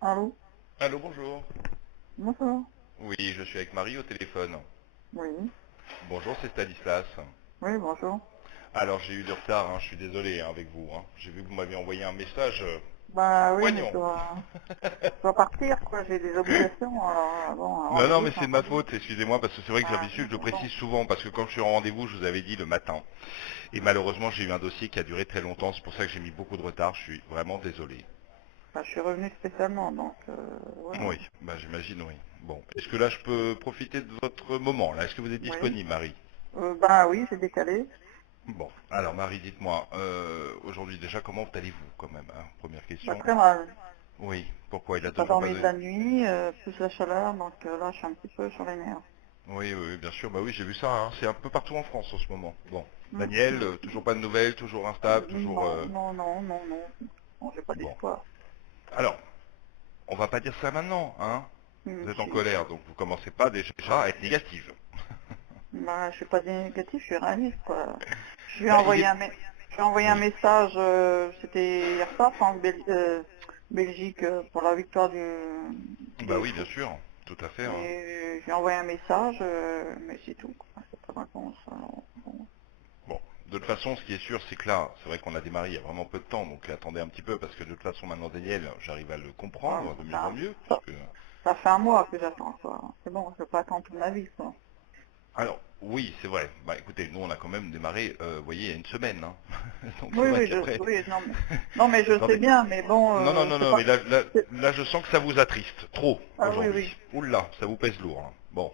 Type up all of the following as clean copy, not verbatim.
Allô? Allô, bonjour. Bonsoir. Oui, je suis avec Marie au téléphone. Oui. Bonjour, c'est Stanislas. Oui, bonjour. Alors, j'ai eu du retard, hein, je suis désolé hein, avec vous. Hein. J'ai vu que vous m'aviez envoyé un message Bah oui, mais poignant. je dois partir, quoi. J'ai des obligations. Alors, bon, un Non, non, rendez-vous, mais c'est c'est un de ma rendez-vous. faute, excusez-moi, parce que c'est vrai que Bah, d'habitude, je le bon. précise souvent, parce que quand je suis en rendez-vous, je vous avais dit le matin. Et malheureusement, j'ai eu un dossier qui a duré très longtemps, c'est pour ça que j'ai mis beaucoup de retard, je suis vraiment désolé. Bah, je suis revenu spécialement, donc voilà. Oui, bah j'imagine, oui. Bon, est-ce que là, je peux profiter de votre moment, là? Est-ce que vous êtes Oui. disponible, Marie? Bah oui, c'est décalé. Bon, alors Marie, dites-moi, aujourd'hui déjà, comment allez-vous quand même hein? Première Bah, question. très mal. Oui, pourquoi il a J'ai pas toujours pas dormi de de... la nuit, plus la chaleur, donc là, je suis un petit peu sur les nerfs. Oui, oui, oui, bien sûr, bah oui, j'ai vu ça, hein. C'est un peu partout en France en ce moment. Bon, Hum, Daniel, hum. toujours pas de nouvelles, toujours instable, toujours... Non, non, non, non, non. Bon, j'ai pas Bon, d'espoir. alors, on va pas dire ça maintenant, hein. Vous êtes en Si. colère, donc vous commencez pas déjà à être négative. Bah, je suis pas négatif, je suis réaliste, quoi. Je lui ai Bah, il envoyé est... je lui ai envoyé un Oui, message, c'était hier soir, Belgique, pour la victoire bah de oui, bien foot. sûr, tout à fait, hein. Et je lui ai envoyé un message, mais c'est tout, quoi. C'est pas de réponse. Alors, bon. Bon, de toute façon, ce qui est sûr, c'est que là, c'est vrai qu'on a démarré il y a vraiment peu de temps, donc attendez un petit peu, parce que de toute façon, maintenant, Daniel, j'arrive à le Ah, comprendre de mieux en ça, mieux, ça, puisque... ça fait un mois que j'attends, quoi. C'est bon, je vais pas attendre toute ma vie, quoi. Alors, oui, c'est vrai. Bah écoutez, nous, on a quand même démarré, vous voyez, il y a une semaine, hein. Donc c'est Oui, vrai oui, qu'après... oui, non, mais je sais Attendez. bien, mais bon, Non, non, non, c'est non, mais pas, là, c'est- là, je sens que ça vous attriste, trop, ah oui, aujourd'hui. oui. Oula, ça vous pèse lourd, hein. Bon.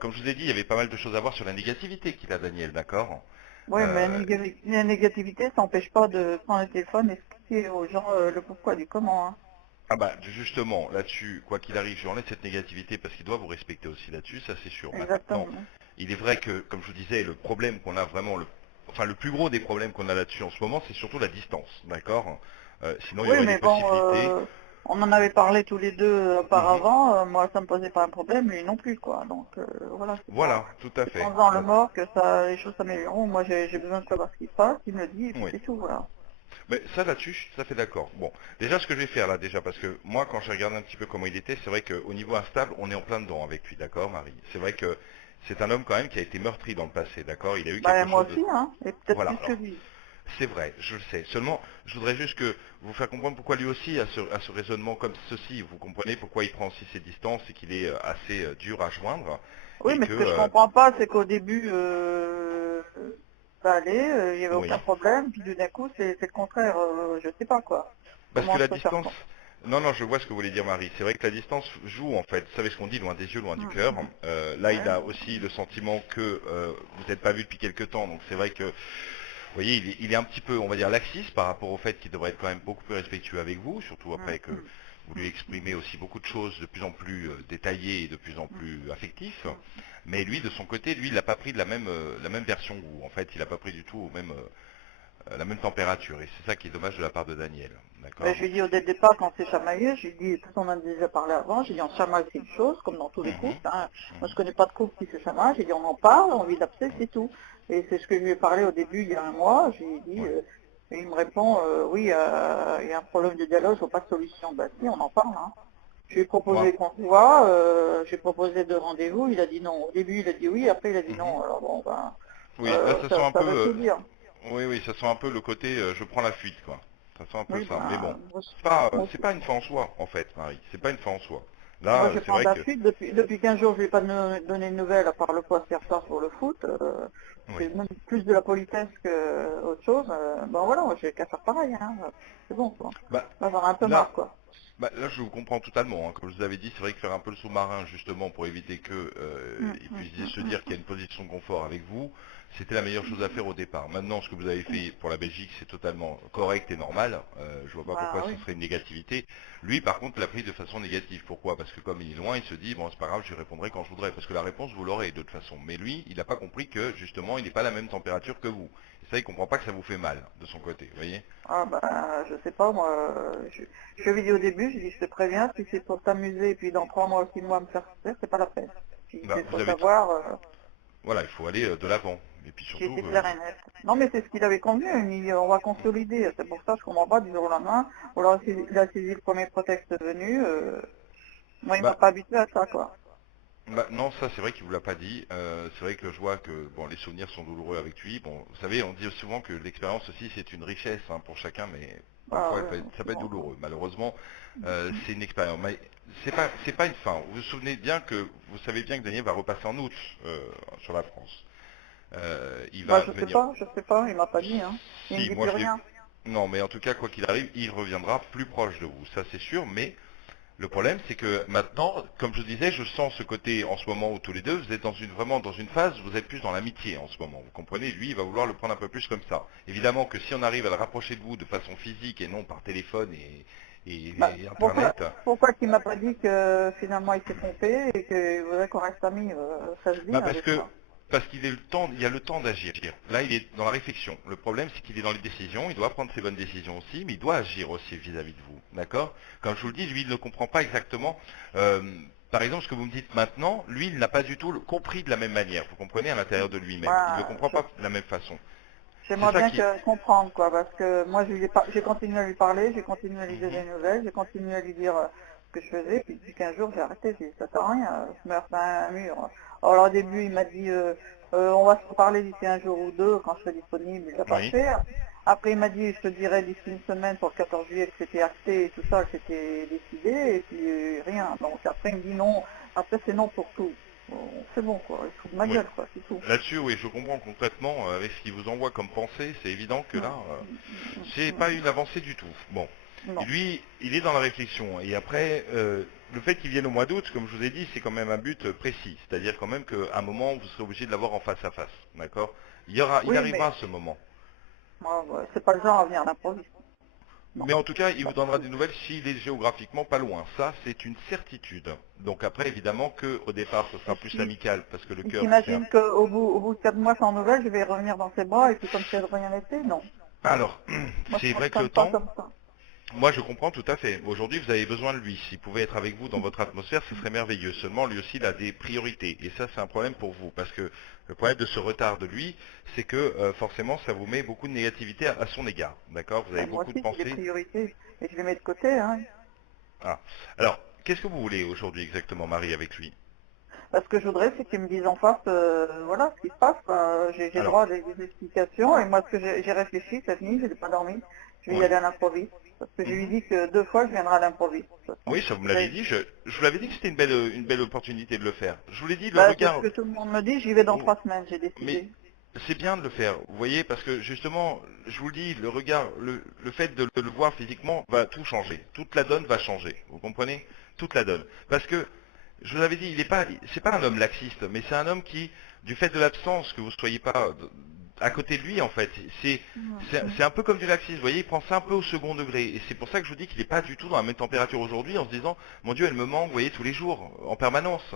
Comme je vous ai dit, il y avait pas mal de choses à voir sur la négativité qu'il a, Daniel, d'accord. Oui, mais Euh, la négativité, ça n'empêche pas de prendre le téléphone et expliquer aux gens le pourquoi du comment. Hein. Ah bah justement, là-dessus, quoi qu'il arrive, j'enlève cette négativité parce qu'il doit vous respecter aussi là-dessus, ça c'est sûr. Maintenant, Exactement. il est vrai que, comme je vous disais, le problème qu'on a vraiment, enfin le plus gros des problèmes qu'on a là-dessus en ce moment, c'est surtout la distance, d'accord. Sinon, il y Oui, aurait des mais bon, possibilités. on en avait parlé tous les deux Mhm. auparavant. Moi, ça me posait pas un problème, lui non plus, quoi. Donc voilà, Voilà, tout à c'est pas en fait. faisant le mort que ça, les choses s'amélioreront. Moi, j'ai besoin de savoir ce qui se passe. Il me le dit et puis Oui. c'est tout, voilà. Mais ça là-dessus, je suis tout à fait d'accord. Bon, déjà ce que je vais faire là déjà, parce que moi quand j'ai regardé un petit peu comment il était, c'est vrai qu'au niveau instable, on est en plein dedans avec lui, d'accord, Marie. C'est vrai que c'est un homme quand même qui a été meurtri dans le passé, d'accord. Il a eu Bah quelque moi chose de... aussi, hein, et peut-être Voilà, plus que alors lui. c'est vrai, je le sais. Seulement, je voudrais juste que vous faire comprendre pourquoi lui aussi a ce raisonnement comme ceci. Vous comprenez pourquoi il prend aussi ses distances et qu'il est assez dur à joindre Oui, et mais que, ce que je comprends pas, c'est qu'au début, ça allait, il n'y avait aucun oui, problème, puis tout d'un coup, c'est le contraire, je sais pas quoi. parce que Comment je la peux faire distance. ça? Non, non, je vois ce que vous voulez dire, Marie. C'est vrai que la distance joue en fait. Vous savez ce qu'on dit, loin des yeux, loin du Hum, cœur. hum. Là, il Ouais. a aussi le sentiment que vous n'êtes pas vu depuis quelque temps, donc c'est vrai que vous voyez, il est un petit peu, on va dire, laxiste par rapport au fait qu'il devrait être quand même beaucoup plus respectueux avec vous, surtout Hum, après que hum, vous lui hum, exprimez aussi beaucoup de choses de plus en plus détaillées et de plus en hum, plus affectives. hum. Mais lui, de son côté, lui, il n'a pas pris de la même version que vous. En fait, il n'a pas pris du tout la même température. Et c'est ça qui est dommage de la part de Daniel. Mais D'accord. je lui ai dit dès le départ, quand on s'est chamaillé, je lui ai dit, tout on en a déjà parlé avant, j'ai dit on se chamaille, c'est une chose, comme dans tous les Mhm, couples. Hein. Moi je mhm. connais pas de couple qui se chamaille, j'ai dit on en parle, on vit d'abcès, c'est tout. Et c'est ce que je lui ai parlé au début, il y a un mois, j'ai dit, Ouais. et il me répond, oui, il y a un problème de dialogue, il faut pas de solution. Ben si, on en parle. Hein. Je lui ai Moi. proposé qu'on se voit, j'ai proposé deux rendez-vous, il a dit non. Au début il a dit oui, après il a dit Mhm. non. Alors bon, ben, Oui, là, ça sent un ça peu. veut tout dire. Oui, oui, ça sent un peu le côté je prends la fuite, quoi. Ça sent un peu Oui, ça. Mais bon, ben, moi, c'est pas une fin en soi, en fait, Marie. C'est pas une fin en soi. moi, Là, je c'est prends de vrai la que. fuite. Depuis 15 jours, je ne lui ai pas donné de nouvelles à part le poste hier soir sur le foot. Oui. C'est même plus de la politesse que autre chose. Ben voilà, moi, j'ai qu'à faire pareil. Hein. C'est bon, quoi. Bah, Là, j'en ai un peu marre, là, quoi. là, je vous comprends totalement. Hein. Comme je vous avais dit, c'est vrai que faire un peu le sous-marin, justement, pour éviter que Hum, il hum, puisse hum, se hum, dire qu'il y a une position de confort avec vous, c'était la meilleure chose à faire au départ. Maintenant, ce que vous avez hum. fait pour la Belgique, c'est totalement correct et normal. Je vois pas pourquoi Ben ce oui. serait une négativité. Lui, par contre, l'a pris de façon négative. Pourquoi? Parce que comme il est loin, il se dit, bon, c'est pas grave, je lui répondrai quand je voudrais. Parce que la réponse, vous l'aurez de toute façon. Mais lui, il n'a pas compris que, justement, il n'est pas la même température que vous. Et ça, il comprend pas que ça vous fait mal, de son côté, vous voyez? Ah ben, je sais pas, moi, je lui ai dit au début, je lui ai dit, je te préviens, si c'est pour t'amuser et puis dans 3 mois ou 6 mois me faire taire, c'est pas la peine. J'ai dit, Bah, il vous faut avez savoir, Voilà, il faut aller de l'avant, Et puis J'ai surtout, été clair et net. Non, mais c'est ce qu'il avait convenu. Il dit, on va consolider. C'est pour ça que je comprends pas du jour au lendemain. Ou alors, il a saisi le premier prétexte venu. Moi, il m'a bah, pas habitué à ça, quoi. non, ça c'est vrai qu'il vous l'a pas dit. C'est vrai que je vois que bon, les souvenirs sont douloureux avec lui. Bon, vous savez, on dit souvent que l'expérience aussi c'est une richesse hein, pour chacun, mais Ah, parfois ouais, ça peut être bon, douloureux. Malheureusement, c'est une expérience. Mais c'est pas une fin. Vous vous souvenez bien que vous savez bien que Daniel va repasser en août sur la France. Il bah, va venir. je sais pas, il m'a pas dit, hein. Il me Si, dit moi plus je l'ai. rien. Non, mais en tout cas, quoi qu'il arrive, il reviendra plus proche de vous. Ça c'est sûr, mais le problème, c'est que maintenant, comme je disais, je sens ce côté en ce moment où tous les deux, vous êtes vraiment dans une phase, vous êtes plus dans l'amitié en ce moment. Vous comprenez, lui, il va vouloir le prendre un peu plus comme ça. Évidemment que si on arrive à le rapprocher de vous de façon physique et non par téléphone Bah, et Internet, pourquoi qu'il m'a pas dit que finalement il s'est trompé et qu'il voudrait qu'on reste amis, ça se dit, bah hein, des fois. parce qu'il est le temps, il y a le temps d'agir. Là, il est dans la réflexion. Le problème, c'est qu'il est dans les décisions. Il doit prendre ses bonnes décisions aussi, mais il doit agir aussi vis-à-vis de vous. D'accord? Comme je vous le dis, lui, il ne comprend pas exactement. euh, Par exemple, ce que vous me dites maintenant, lui, il n'a pas du tout compris de la même manière. Vous comprenez à l'intérieur de lui-même. Il ne le Voilà, comprend pas de la même façon. C'est j'aimerais ça bien qui. que comprendre, quoi, parce que moi, j'ai continué à lui parler, j'ai continué à lui donner Mhm. des nouvelles, j'ai continué à lui dire ce que je faisais, puis depuis 15 jours, j'ai arrêté, j'ai dit, ça sert à rien, je me heurte à un mur. Alors, au début, il m'a dit, on va se reparler d'ici un jour ou deux, quand je serai disponible, il l'a pas Oui. fait. Après, il m'a dit, je te dirai d'ici une semaine pour le 14 juillet que c'était acté et tout ça, que c'était décidé, et puis rien. Donc, après, il me dit non, après, c'est non pour tout. Bon, c'est bon, quoi, il se fout de ma Oui. gueule, quoi, c'est tout. Là-dessus, oui, je comprends complètement. Avec ce qu'il vous envoie comme pensée, c'est évident que Mm, là, mm, c'est mm, pas une avancée du tout. Bon. Non. Lui, il est dans la réflexion. Et après, le fait qu'il vienne au mois d'août, comme je vous ai dit, c'est quand même un but précis. C'est-à-dire quand même qu'à un moment, vous serez obligé de l'avoir en face à face. D'accord? Il Oui, arrivera mais ce moment. moi, ouais, c'est pas le genre à venir à l'improviste. Non. Mais en tout cas, il Ça, vous donnera des nouvelles s'il est géographiquement pas loin. Ça, c'est une certitude. Donc après, évidemment, qu'au départ, ce sera et plus si, amical, parce que le il cœur, c'est un. s'imagine au bout de 4 mois sans nouvelles, je vais revenir dans ses bras et puis comme si rien n'était, non. Alors, Moi, je c'est ne vrai que le fonctionne pas temps, comme ça. moi, je comprends tout à fait. Aujourd'hui, vous avez besoin de lui. S'il pouvait être avec vous dans votre atmosphère, ce serait merveilleux. Seulement, lui aussi, il a des priorités. Et ça, c'est un problème pour vous. Parce que le problème de ce retard de lui, c'est que forcément, ça vous met beaucoup de négativité à son égard. D'accord? Vous avez Ben, moi beaucoup de aussi, j'ai des pensées. priorités et je les mets de côté. Hein. Ah. Alors, qu'est-ce que vous voulez aujourd'hui exactement, Marie, avec lui? Parce que je voudrais, c'est qu'ils me disent en face, voilà ce qui se passe. Quoi. J'ai Alors, droit à des explications. Et moi, ce que j'ai réfléchi cette nuit, je n'ai pas dormi. Je vais y oui. aller à l'improviste. Parce que je lui Mhm. dit que 2 fois, je viendrai à l'improviste. De toute façon. Oui, ça vous me l'avez dit. Je vous l'avais dit que c'était une belle opportunité de le faire. Je vous l'ai dit, le Bah, c'est ce regard. que tout le monde me dit. J'y vais dans Oh, 3 semaines, j'ai mais décidé. c'est bien de le faire, vous voyez, parce que justement, je vous le dis, le regard, le fait de le voir physiquement va tout changer. Toute la donne va changer. Vous comprenez? Toute la donne. Parce que, je vous l'avais dit, c'est pas un homme laxiste, mais c'est un homme qui, du fait de l'absence, que vous ne soyez pas à côté de lui, en fait, c'est un peu comme du laxisme. Vous voyez, il prend ça un peu au second degré. Et c'est pour ça que je vous dis qu'il n'est pas du tout dans la même température aujourd'hui, en se disant, mon Dieu, elle me manque, vous voyez, tous les jours, en permanence.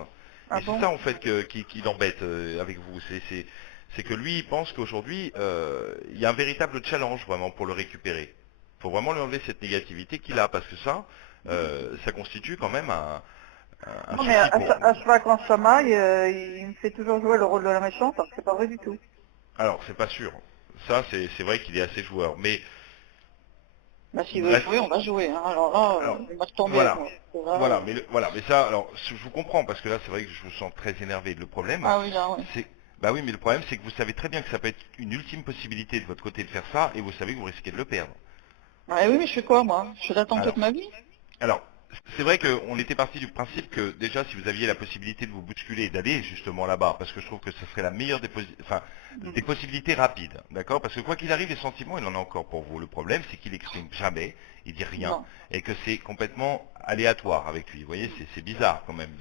Ah Et c'est bon? ça en fait qui l'embête avec vous. C'est que lui, il pense qu'aujourd'hui, il y a un véritable challenge vraiment pour le récupérer. Il faut vraiment lui enlever cette négativité qu'il a, parce que ça constitue quand même un Non, mais souci pour vous. à chaque fois quand je chamaille, il me fait toujours jouer le rôle de la méchante, alors que c'est pas vrai du tout. Alors, c'est pas sûr. Ça, c'est vrai qu'il est assez joueur. Mais, Bah, s'il veut bref, jouer, on va jouer. Hein. Alors là, alors, il va se tomber avec voilà. moi. C'est là, Voilà, mais ça, alors, je vous comprends, parce que là, c'est vrai que je vous sens très énervé. Le problème, Ah oui, là, oui. c'est, bah oui, mais le problème, c'est que vous savez très bien que ça peut être une ultime possibilité de votre côté de faire ça, et vous savez que vous risquez de le perdre. Ah oui, mais je fais quoi, moi? Je l'attends toute Alors, ma vie? alors, c'est vrai qu'on était parti du principe que déjà, si vous aviez la possibilité de vous bousculer et d'aller justement là-bas, parce que je trouve que ce serait la meilleure des possibilités rapides, d'accord? Parce que quoi qu'il arrive, les sentiments, il en a encore pour vous. Le problème, c'est qu'il exprime jamais, il dit rien, Non. et que c'est complètement aléatoire avec lui. Vous voyez, c'est bizarre quand même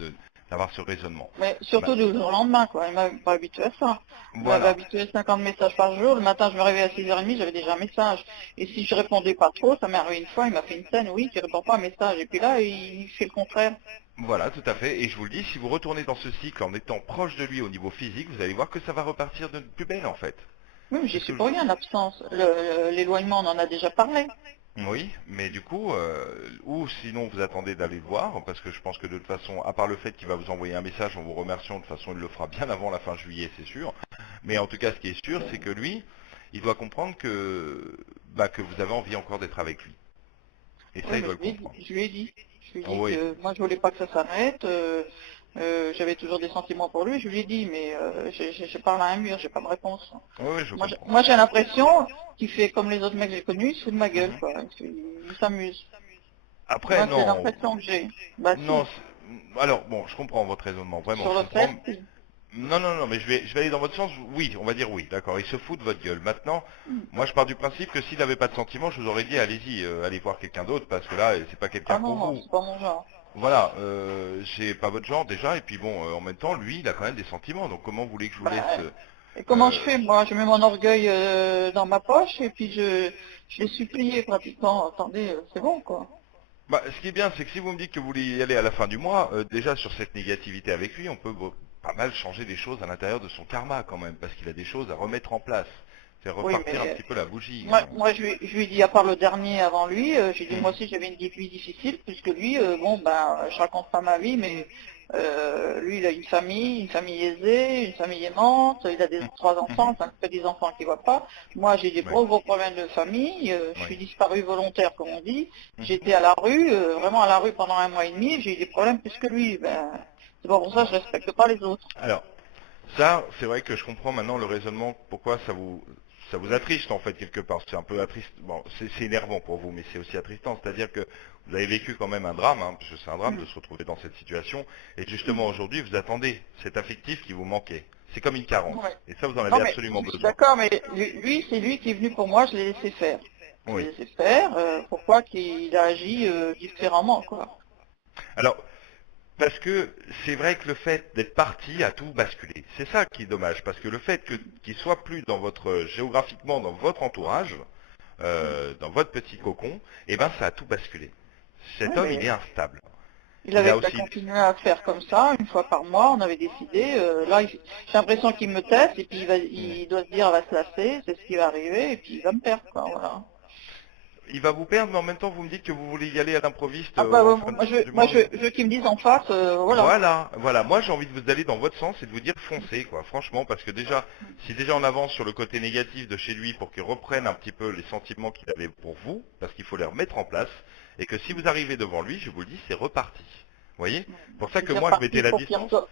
d'avoir ce raisonnement. Mais Bah, surtout du jour au lendemain, quoi. Il m'avait pas habitué à ça. Il m'avait voilà. habitué à 50 messages par jour. Le matin, je me réveillais à 6h30, j'avais déjà un message. Et si je répondais pas trop, ça m'est arrivé une fois, il m'a fait une scène, oui, tu réponds pas à un message. Et puis là, il fait le contraire. Voilà, tout à fait. Et je vous le dis, si vous retournez dans ce cycle en étant proche de lui au niveau physique, vous allez voir que ça va repartir de plus belle en fait. Oui, mais j'y C'est ce suis que pour rien, l'absence. L'éloignement, on en a déjà parlé. Oui, mais du coup, ou sinon vous attendez d'aller le voir, parce que je pense que de toute façon, à part le fait qu'il va vous envoyer un message en vous remerciant, de toute façon il le fera bien avant la fin juillet, c'est sûr. Mais en tout cas, ce qui est sûr, c'est que lui, il doit comprendre que vous avez envie encore d'être avec lui. Et ça, Oui, il mais doit le comprendre. je lui ai dit. Je lui ai dit Oui, que moi je voulais pas que ça s'arrête. J'avais toujours des sentiments pour lui. Je lui ai dit, mais je parle à un mur, j'ai pas de réponse. oui, oui, je comprends. Moi j'ai l'impression qu'il fait comme les autres mecs que j'ai connus, il se fout de ma gueule, Mhm. quoi. Il s'amuse. Après, Moi c'est non, l'impression que j'ai. Bah non. si, Alors, bon, je comprends votre raisonnement, vraiment, sur je le comprends. fait, si. Non, non, non, mais je vais aller dans votre sens. Oui, on va dire oui, d'accord. Il se fout de votre gueule. Maintenant, moi, je pars du principe que s'il n'avait pas de sentiments, je vous aurais dit, allez-y, allez voir quelqu'un d'autre, parce que là, c'est pas Ah quelqu'un non, pour non, vous. c'est pas mon genre. Voilà, j'ai pas votre genre déjà, et puis bon, en même temps, lui, il a quand même des sentiments. Donc, comment vous voulez que je vous laisse Bah, et comment je euh, fais, moi? Je mets mon orgueil dans ma poche et puis je l'ai supplié pratiquement. Attendez, c'est bon, quoi. Bah, ce qui est bien, c'est que si vous me dites que vous voulez y aller à la fin du mois, déjà sur cette négativité avec lui, on peut pas mal changer des choses à l'intérieur de son karma quand même, parce qu'il a des choses à remettre en place. Faire Oui, repartir un mais petit peu la bougie, moi, hein. je lui ai dit, à part le dernier avant lui, j'ai dit moi Mhm. aussi j'avais une vie difficile, puisque lui, bon, ben, je raconte pas ma vie, mais lui, il a une famille aisée, une famille aimante, il a trois Mhm. enfants, enfin, que des enfants qu'il voit pas. Moi, j'ai des Oui, gros problèmes de famille, je oui. suis disparu volontaire, comme on dit. Mhm. J'étais à la rue, vraiment à la rue pendant 1 mois et demi, j'ai eu des problèmes plus que lui. Ben, c'est pas pour ça que Bon. je respecte pas les autres. Alors, ça, c'est vrai que je comprends maintenant le raisonnement, pourquoi ça vous attriste en fait quelque part. C'est un peu attriste, bon, c'est énervant pour vous, mais c'est aussi attristant. C'est-à-dire que vous avez vécu quand même un drame, hein, parce que c'est un drame Mm. de se retrouver dans cette situation, et justement aujourd'hui vous attendez cet affectif qui vous manquait. C'est comme une carence, Ouais. et ça vous en Non avez mais absolument je suis besoin. d'accord, mais lui, c'est lui qui est venu pour moi, je l'ai laissé faire. Je l'ai Oui. laissé faire, pourquoi qu'il a agi différemment, quoi. Alors, parce que c'est vrai que le fait d'être parti a tout basculé. C'est ça qui est dommage, parce que le fait qu'il soit plus dans votre géographiquement dans votre entourage, dans votre petit cocon, eh ben ça a tout basculé. Oui, Cet homme, il est mais instable. il Il a avait qu'à aussi. continuer à faire comme ça, une fois par mois, on avait décidé. Là, j'ai l'impression qu'il me teste, et puis Hmm. il doit se dire, il va se lasser, c'est ce qui va arriver, et puis il va me perdre, quoi, voilà. Il va vous perdre, mais en même temps, vous me dites que vous voulez y aller à l'improviste Ah bah, en fin du mois. je veux qu'il me dise en face, voilà. Voilà, voilà. Moi, j'ai envie de vous aller dans votre sens et de vous dire foncez, quoi. Franchement, parce que déjà, si déjà on avance sur le côté négatif de chez lui pour qu'il reprenne un petit peu les sentiments qu'il avait pour vous, parce qu'il faut les remettre en place, et que si vous arrivez devant lui, je vous le dis, c'est reparti. Vous voyez? Pour ça Si que c'est moi, je mettais reparti la distance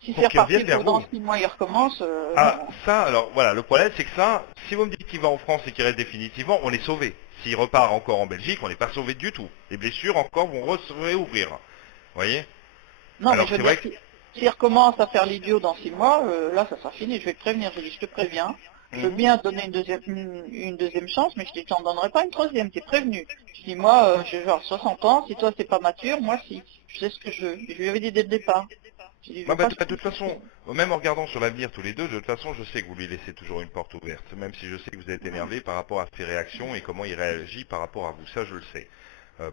si c'est pour qu'il revienne reparti vers pour dans vous. 6 mois, il recommence, Ah, non. ça, alors voilà, le problème c'est que ça, si vous me dites qu'il va en France et qu'il reste définitivement, on est sauvé. S'il repart encore en Belgique, on n'est pas sauvé du tout. Les blessures encore vont se réouvrir. Vous voyez? Non, mais Alors je veux c'est dire, vrai que... s'il recommence à faire l'idiot dans 6 mois, là, ça sera fini. Je vais te prévenir. Je dis, je te préviens. Je veux Mhm. bien te donner une deuxième chance, mais je ne t'en donnerai pas une troisième. T'es prévenu. Je dis, moi, j'ai genre 60 ans. Si toi, c'est pas mature, moi, si. Je sais ce que je veux. Je lui avais dit dès le départ. J'ai dit, je Bah, veux pas de toute façon, même en regardant sur l'avenir tous les deux, de toute façon, je sais que vous lui laissez toujours une porte ouverte. Même si je sais que vous êtes énervé par rapport à ses réactions et comment il réagit par rapport à vous. Ça, je le sais.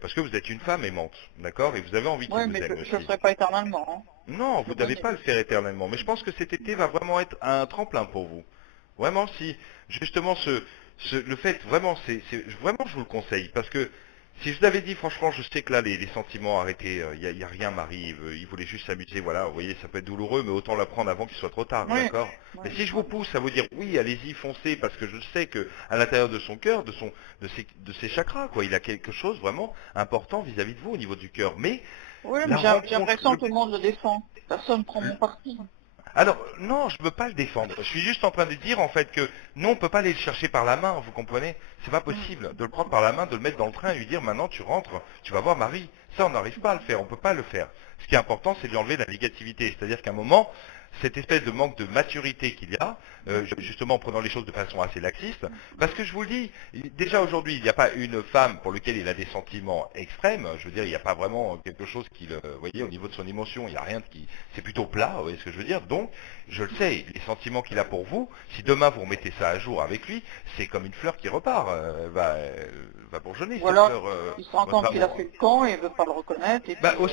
Parce que vous êtes une femme aimante, d'accord? Et vous avez envie qu'il Ouais, vous mais je aime ne le aussi. ferai pas éternellement. Hein. Non, Je vous le n'avez connais. pas à le faire éternellement, mais je pense que cet été va vraiment être un tremplin pour vous. Vraiment, si justement le fait, vraiment, vraiment, je vous le conseille, parce que si je vous avais dit, franchement, je sais que là, les sentiments arrêtés, il y a rien, Marie, il voulait juste s'amuser, voilà, vous voyez, ça peut être douloureux, mais autant l'apprendre avant qu'il soit trop tard, Oui. d'accord? Oui. Mais si je vous Oui. pousse à vous dire, oui, allez-y, foncez, parce que je sais que à l'intérieur de son cœur, de ses chakras, quoi, il a quelque chose vraiment important vis-à-vis de vous au niveau du cœur. Mais Oui, mais la j'ai rencontre, l'impression que tout le monde le défend. Personne ne prend mon parti. alors, non, je ne veux pas le défendre. Je suis juste en train de dire, en fait, que non, on ne peut pas aller le chercher par la main, vous comprenez? C'est pas Mm. possible de le prendre par la main, de le mettre dans le train et lui dire, maintenant, tu rentres, tu vas voir Marie. Ça, on n'arrive pas à le faire, on ne peut pas le faire. Ce qui est important, c'est de lui enlever la négativité. C'est-à-dire qu'à un moment, cette espèce de manque de maturité qu'il y a, justement en prenant les choses de façon assez laxiste, parce que je vous le dis, déjà aujourd'hui, il n'y a pas une femme pour laquelle il a des sentiments extrêmes, je veux dire, il n'y a pas vraiment quelque chose qui le, vous voyez, au niveau de son émotion, il n'y a rien qui, c'est plutôt plat, vous voyez ce que je veux dire, donc, je le sais, les sentiments qu'il a pour vous, si demain vous remettez ça à jour avec lui, c'est comme une fleur qui repart, va bourgeonner Ou cette alors, fleur, il se rend votre compte qu'il a amour. fait le con et il veut pas le reconnaître. Et Bah puis,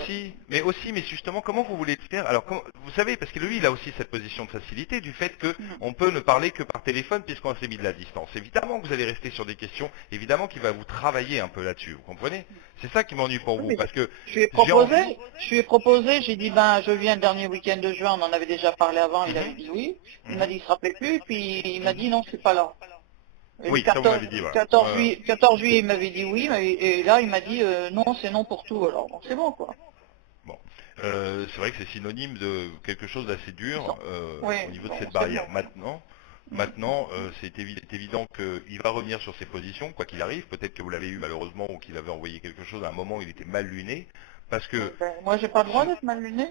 aussi, mais justement, comment vous voulez le faire? Alors, vous savez, parce que lui, il a aussi cette position de facilité du fait qu'on peut ne parler que par téléphone puisqu'on s'est mis de la distance. Évidemment que vous allez rester sur des questions, évidemment qu'il va vous travailler un peu là-dessus, vous comprenez? C'est ça qui m'ennuie pour Oui, vous, mais parce que je lui ai j'ai envie... proposé, j'ai dit ben je viens le dernier week-end de juin, on en avait déjà parlé avant, il avait Mhm, dit oui, il m'a mhm, dit il se rappelait plus, puis il m'a dit mhm. non, je suis pas là. Et le Oui, ça vous 14, m'avez dit, voilà. 14 juillet, 14 juillet, il m'avait dit oui, et là il m'a dit non, c'est non pour tout, alors bon, c'est bon quoi. Bon. C'est vrai que c'est synonyme de quelque chose d'assez Ils dur sont- Oui, au niveau de bon, cette c'est bon. barrière. Maintenant, c'est évident qu'il va revenir sur ses positions, quoi qu'il arrive. Peut-être que vous l'avez eu malheureusement ou qu'il avait envoyé quelque chose à un moment où il était mal luné. Parce Oui, que, ben, moi j'ai pas le droit ce- d'être mal luné.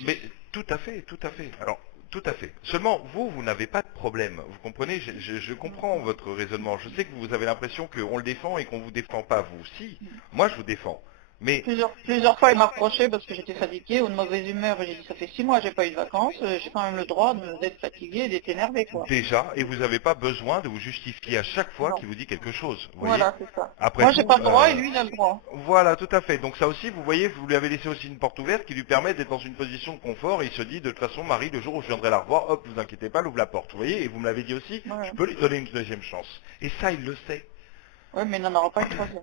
mais tout à fait, tout à fait. Alors, tout à fait. Seulement, vous n'avez pas de problème. Vous comprenez? Je comprends votre raisonnement. Je sais que vous avez l'impression qu'on le défend et qu'on vous défend pas, vous. Si, moi je vous défends. Mais Plusieurs fois, il m'a reproché parce que j'étais fatiguée ou de mauvaise humeur. Et j'ai dit, ça fait 6 mois, j'ai pas eu de vacances, j'ai quand même le droit d'être fatiguée et d'être énervée, quoi. déjà, et vous n'avez pas besoin de vous justifier à chaque fois Non. qu'il vous dit quelque chose, vous voyez? Voilà, c'est ça. Après Moi, j'ai tout, pas le droit et lui, il a le droit. voilà, tout à fait. Donc ça aussi, vous voyez, vous lui avez laissé aussi une porte ouverte qui lui permet d'être dans une position de confort et il se dit, de toute façon, Marie, le jour où je viendrai la revoir, hop, vous inquiétez pas, elle ouvre la porte, vous voyez? Et vous me l'avez dit aussi, Ouais. je peux lui donner une deuxième chance. Et ça, il le sait. Oui, mais il n'en aura pas une troisième.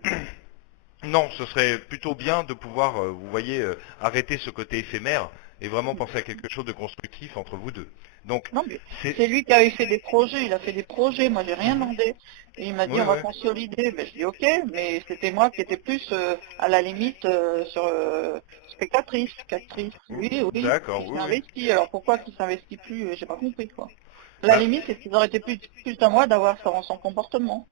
Non, ce serait plutôt bien de pouvoir, vous voyez, arrêter ce côté éphémère et vraiment penser à quelque chose de constructif entre vous deux. Donc, Non, mais c'est... c'est lui qui avait fait des projets, il a fait des projets, moi j'ai rien Mhm. demandé. Et il m'a dit Oui, on va oui. consolider, ben, je dis ok, mais c'était moi qui étais plus à la limite sur spectatrice, actrice. Lui, oui, D'accord, il oui, s'est oui. investi, alors pourquoi qu'il s'investit plus, j'ai pas compris quoi. La Bah, limite c'est qu'ils auraient été plus à moi d'avoir son comportement.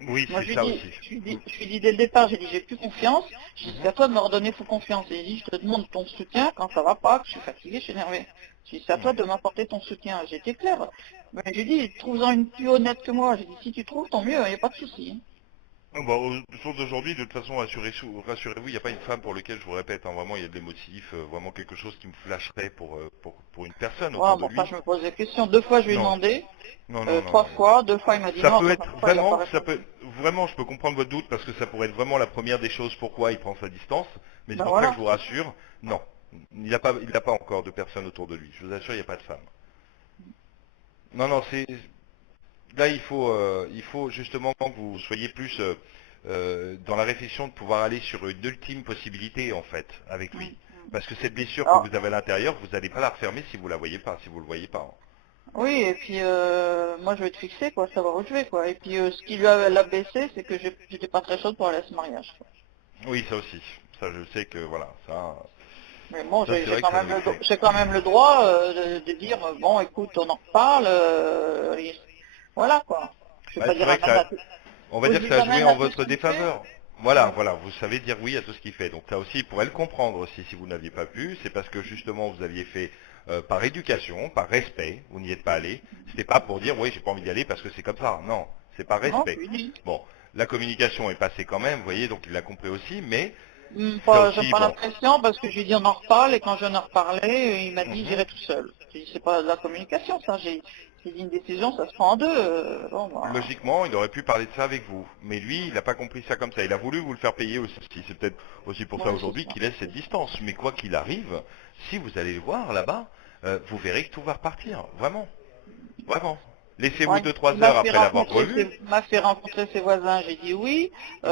oui, Moi c'est ça aussi. je lui dis dès le départ, j'ai dit j'ai plus confiance, j'ai dit c'est Mhm. à toi de me redonner full confiance. Et j'ai dit je te demande ton soutien quand ça va pas, que je suis fatiguée, je suis énervée. J'ai dit c'est à toi Ouais. de m'apporter ton soutien. J'ai été claire. Mais j'ai dit trouve-en une plus honnête que moi. J'ai dit si tu trouves, tant mieux, il n'y a pas de souci. Ah bah, au jour d'aujourd'hui, de toute façon, rassurez-vous, il n'y a pas une femme pour laquelle, je vous répète, hein, vraiment, il y a des motifs, vraiment quelque chose qui me flasherait pour une personne Voilà, autour mais de enfin lui. je me pose des questions. 2 fois je lui ai Non, demandé, non, non, non, 3 fois, 2 fois il m'a dit ça non, peut la être troisième fois il n'a pas vraiment, répondu. vraiment, je peux comprendre votre doute parce que ça pourrait être vraiment la première des choses pourquoi il prend sa distance. Mais c'est Ben pour ça que je voilà. vous rassure, non, il n'a pas encore de personne autour de lui. Je vous assure, il n'y a pas de femme. Non, non, là, il faut justement que vous soyez plus dans la réflexion de pouvoir aller sur une ultime possibilité en fait avec Mm. lui. Parce que cette blessure que Alors, vous avez à l'intérieur, vous n'allez pas la refermer si vous la voyez pas, si vous le voyez pas. oui, et puis moi je vais être fixée, quoi, savoir où je vais, quoi. Et puis ce qui lui a l'a baissé, c'est que j'étais pas très chaude pour aller à ce mariage, quoi. Oui, ça aussi. Ça, je sais que voilà, Mais bon, ça c'est vrai que ça le vexait. j'ai quand même le droit de dire bon, écoute, on en reparle, voilà quoi. Je vais Bah, pas c'est dire vrai que amène ça, à tout. on va Faut que dire je que lui ça a joué amène en à tout ce votre qu'il me fait. défaveur. Voilà, Ouais. voilà, vous savez dire oui à tout ce qu'il fait. Donc ça aussi, il pourrait le comprendre aussi si vous n'aviez pas pu. C'est parce que justement vous aviez fait par éducation, par respect, vous n'y êtes pas allé. C'était pas pour dire oui, j'ai pas envie d'y aller parce que c'est comme ça. Non, c'est par Non, respect. je lui dis. Bon, la communication est passée quand même, vous voyez, donc il l'a compris aussi, mais ça J'aime aussi, pas bon. l'impression parce que je lui ai dit on en reparle et quand j'en ai reparlé, il m'a dit Mhm. j'irai tout seul. J'ai dit c'est pas de la communication ça, j'ai dit une décision, ça se prend en deux. Bon, bah, Logiquement, il aurait pu parler de ça avec vous. Mais lui, il n'a pas compris ça comme ça. Il a voulu vous le faire payer aussi. C'est peut-être aussi pour ça ouais, c'est aujourd'hui ça. qu'il laisse cette distance. Mais quoi qu'il arrive, si vous allez le voir là-bas, vous verrez que tout va repartir. Vraiment. Vraiment. Laissez-vous Ouais, deux trois il heures après l'avoir revu. m'a fait rencontrer ses voisins, j'ai dit oui. Mhm.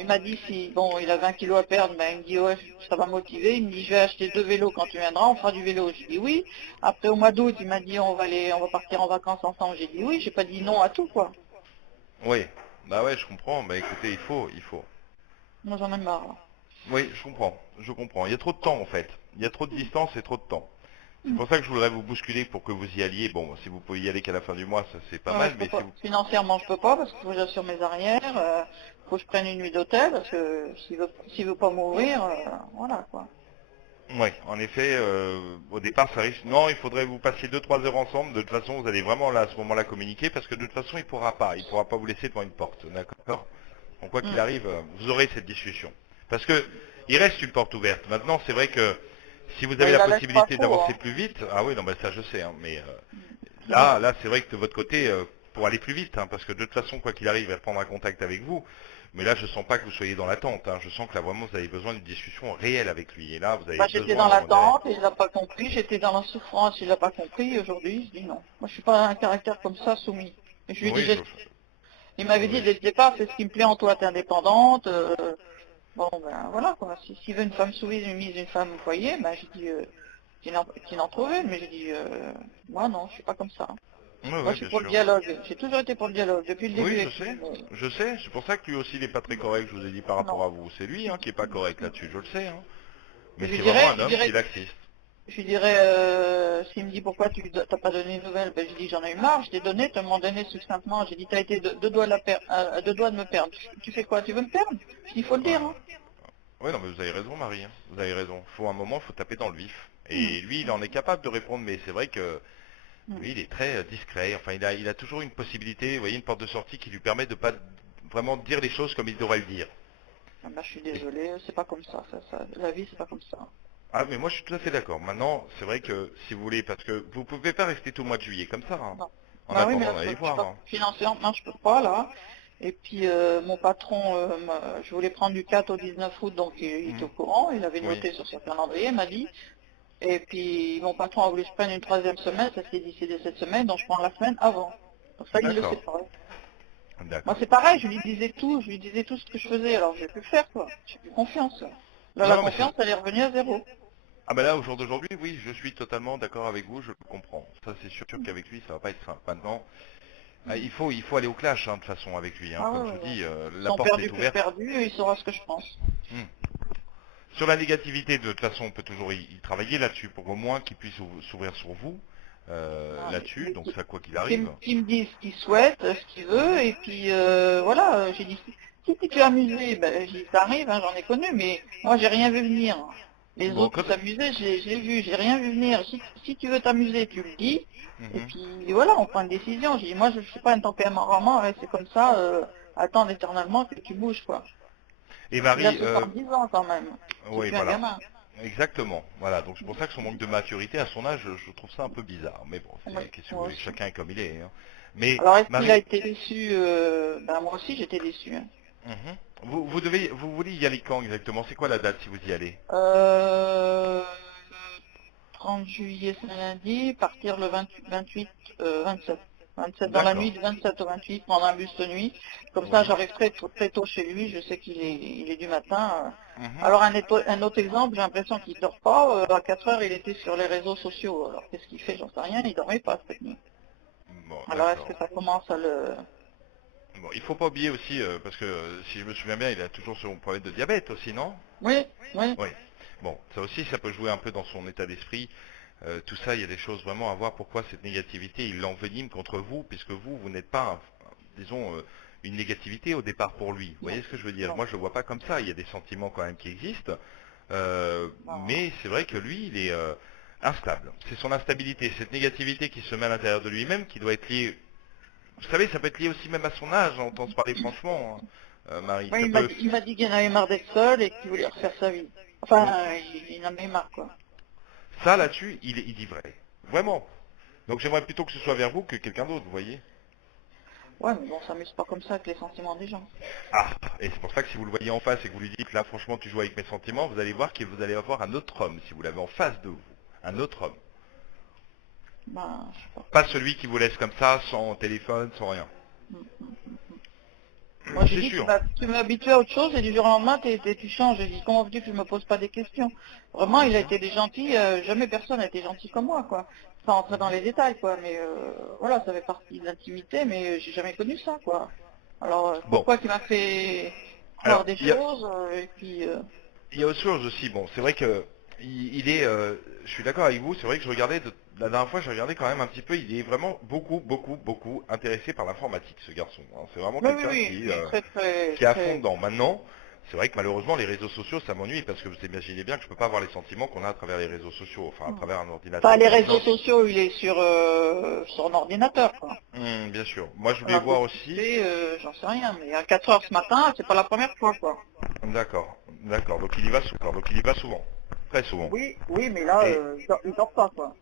Il m'a dit si bon il a 20 kilos à perdre, ben, il me dit ouais ça va motiver. Il me dit je vais acheter 2 vélos quand tu viendras, on fera du vélo. J'ai dit oui. Après au mois d'août, il m'a dit on va partir en vacances ensemble. J'ai dit oui, j'ai pas dit non à tout quoi. Oui. Bah ouais, je comprends. Bah écoutez, il faut. Moi j'en ai marre. Là. Oui, je comprends. Je comprends. Il y a trop de temps en fait. Il y a trop de distance et trop de temps. C'est pour ça que je voudrais vous bousculer pour que vous y alliez. Bon, si vous pouvez y aller qu'à la fin du mois, ça c'est pas Ouais, mal. je peux Mais si pas. vous Financièrement je peux pas parce qu'il faut que j'assure mes arrières. Faut que je prenne une nuit d'hôtel parce que s'il veut pas m'ouvrir, voilà quoi. Oui, en effet, au départ, ça risque... Non, il faudrait vous passiez 2-3 heures ensemble. De toute façon, vous allez vraiment là, à ce moment-là communiquer, parce que de toute façon, il pourra pas. Il pourra pas vous laisser devant une porte, d'accord? Donc quoi qu'il Mm. arrive, vous aurez cette discussion. Parce que il reste une porte ouverte. Maintenant, c'est vrai que si vous avez Ben, il la la laisse pas possibilité trop. d'avancer Hein. plus vite, ah oui, non, ben ça je sais, hein, mais Voilà. là, c'est vrai que de votre côté, pour aller plus vite, hein, parce que de toute façon, quoi qu'il arrive, elle prendra contact avec vous. Mais là, je sens pas que vous soyez dans l'attente. Hein. Je sens que là, vraiment, vous avez besoin d'une discussion réelle avec lui. Et là, vous avez Bah, j'étais besoin, dans à un moment donné... l'attente et il n'a pas compris, j'étais dans la souffrance, il n'a pas compris, et aujourd'hui, je dis non. Moi, je suis pas un caractère comme ça, soumis. Et je lui Oui, disais, il m'avait dit oui. dès le départ, c'est ce qui me plaît en toi, t'es indépendante. Bon, ben voilà, quoi. S'il veut une femme soumise, une femme au foyer, ben je dis qu'il en trouve une, mais je dis, moi non, je suis pas comme ça. Oui, Moi, oui, je suis bien pour le sûr. dialogue. J'ai toujours été pour le dialogue, depuis le début Oui, avec lui. Mais je sais. C'est pour ça que lui aussi, il n'est pas très correct, je vous ai dit, par rapport non. à vous. C'est lui qui est pas correct là-dessus, je le sais. Hein. Je Mais lui c'est vraiment dirais, un homme qui est laxiste. s'il me dit pourquoi tu t'as pas donné de nouvelles, ben je dis j'en ai eu marre, je t'ai donné, tu m'en donné succinctement. J'ai dit t'as été deux doigts, à deux doigts de me perdre. Tu fais quoi? Tu veux me perdre? Je dis il faut le dire. Ouais. Hein. Oui, non, mais vous avez raison, Marie. Hein. Vous avez raison. Faut un moment, faut taper dans le vif. Hmm. Et lui, il en est capable de répondre, mais c'est vrai que Hmm. lui, il est très discret. Enfin, il a toujours une possibilité, vous voyez, une porte de sortie qui lui permet de pas vraiment dire les choses comme il devrait le dire. Ah ben, je suis Et- désolée, c'est pas comme ça, la vie c'est pas comme ça. Ah, mais moi, je suis tout à fait d'accord. Maintenant, c'est vrai que si vous voulez, parce que vous pouvez pas rester tout le mois de juillet comme ça. Hein. Non. En Bah oui, mais attendant là, d'aller je peux voir. pas, Hein. financièrement, je peux pas là. Et puis mon patron, je voulais prendre du 4 au 19 août, donc il était au Mhm. courant, il avait Oui. noté sur son calendrier, il m'a dit. Et puis mon patron a voulu que je prenne une troisième semaine, ça s'est décidé cette semaine, donc je prends la semaine avant. Donc ça, il le sait D'accord. pas. Moi D'accord. c'est pareil, je lui disais tout ce que je faisais, alors j'ai pu le faire quoi. J'ai plus confiance. Là la Non, mais c'est confiance, elle est revenue à zéro. Ah ben là, au jour d'aujourd'hui, oui, je suis totalement d'accord avec vous, je le comprends. Ça, c'est sûr qu'avec lui, ça va pas être simple. Maintenant, il faut aller au clash, hein, de toute façon, avec lui. Hein. Ah Comme ouais, je vous ouais, ouais. dis, la Sans porte perdu est pour ouverte. perdu, il saura ce que je pense. Hmm. Sur la négativité, de toute façon, on peut toujours y travailler là-dessus, pour au moins qu'il puisse s'ouvrir sur vous, Ah, là-dessus, donc ça, quoi qu'il Qu'il arrive. qu'il me dise ce qu'il souhaite, ce qu'il veut, Mhm. et puis voilà, j'ai dit, si tu t'es amusé, ben, j'ai dit, ça arrive, hein, j'en ai connu, mais moi j'ai rien vu venir. Les Bon, autres quand... qui s'amusaient, je l'ai vu, j'ai rien vu venir. Si tu veux t'amuser, tu le dis, et Mhm. puis voilà, on prend une décision. J'ai dit, moi je ne suis pas un tempérament, ouais, c'est comme ça, attendre éternellement que tu bouges, quoi. Et Il a Marie, 70 ans quand même, c'est oui, plus un voilà. gamin. Exactement. Voilà, donc c'est pour ça que son manque de maturité à son âge, je trouve ça un peu bizarre. Mais bon, Oui, qu'est-ce que vous moi voulez, aussi. chacun est comme il est. Hein. Mais Alors est-ce qu'il a Marie, été déçu Ben moi aussi j'étais déçu. Hein. mhm. Vous voulez y aller quand exactement? C'est quoi la date si vous y allez? Euh, 30 juillet, c'est un lundi, partir le 28, 27. 27 dans la nuit, D'accord. du 27 au 28, prendre un bus de nuit. Comme ça, Oui. j'arrive très tôt chez lui, je sais il est du matin. Mhm. Alors, un autre exemple, j'ai l'impression qu'il dort pas. À 4 heures, il était sur les réseaux sociaux. Alors, qu'est-ce qu'il fait? J'en sais rien, il dormait pas cette nuit. Bon, Alors, est-ce que d'accord. ça commence à le... Bon, il faut pas oublier aussi, parce que si je me souviens bien, il a toujours son problème de diabète aussi, non? Oui, oui. Oui. Bon, ça aussi, ça peut jouer un peu dans son état d'esprit. Tout ça, il y a des choses vraiment à voir. Pourquoi cette négativité, il l'envenime contre vous, puisque vous n'êtes pas, disons, une négativité au départ pour lui. Vous Non, voyez ce que je veux dire? non, Moi, je le vois pas comme ça. Il y a des sentiments quand même qui existent. non. Mais c'est vrai que lui, il est instable. C'est son instabilité, cette négativité qui se met à l'intérieur de lui-même, qui doit être liée. Vous savez, ça peut être lié aussi même à son âge, on entend se parler franchement, hein, Marie. Oui, Ça peut. il m'a dit qu'il en avait marre d'être seul et qu'il voulait refaire sa vie. Enfin, il en avait marre, quoi. Ça, là-dessus, il dit vrai. Vraiment. Donc j'aimerais plutôt que ce soit vers vous que quelqu'un d'autre, vous voyez. Ouais, mais bon, on s'amuse pas comme ça avec les sentiments des gens. Ah, et c'est pour ça que si vous le voyez en face et que vous lui dites, là, franchement, tu joues avec mes sentiments, vous allez voir que vous allez avoir un autre homme, si vous l'avez en face de vous. Un autre homme. Ben, je sais pas. Pas celui qui vous laisse comme ça, sans téléphone, sans rien. Moi, j'ai C'est dit, sûr. tu m'as habitué à autre chose et du jour au lendemain, tu changes. J'ai dit, comment veux-tu que je me pose pas des questions? Vraiment, il a Mhm, été des gentils, jamais personne n'a été gentil comme moi, quoi. Sans entrer dans mhm. les détails, quoi. Mais voilà, ça fait partie de l'intimité, mais j'ai jamais connu ça, quoi. Alors, Bon. pourquoi qu'il m'a fait croire Alors, des choses, et puis... il y a autre chose aussi. Bon, c'est vrai que il est. Je suis d'accord avec vous. C'est vrai que je regardais la dernière fois, j'ai regardé quand même un petit peu. Il est vraiment beaucoup intéressé par l'informatique, ce garçon. Hein. C'est vraiment Oui, oui, quelqu'un oui, il est qui est à fond très... dedans. Maintenant, c'est vrai que malheureusement, les réseaux sociaux, ça m'ennuie parce que vous imaginez bien que je peux pas avoir les sentiments qu'on a à travers les réseaux sociaux, enfin à travers un Enfin, ordinateur. les réseaux Maintenant, sociaux, il est sur un ordinateur, quoi. bien sûr. Moi, je voulais Alors, voir qu'est-ce qu'il aussi. fait, j'en sais rien, mais à 4 heures ce matin, c'est pas la première fois, quoi. D'accord. Donc il y va souvent. Donc il y va souvent, très souvent. Oui, oui, mais là, Et il dort pas, quoi.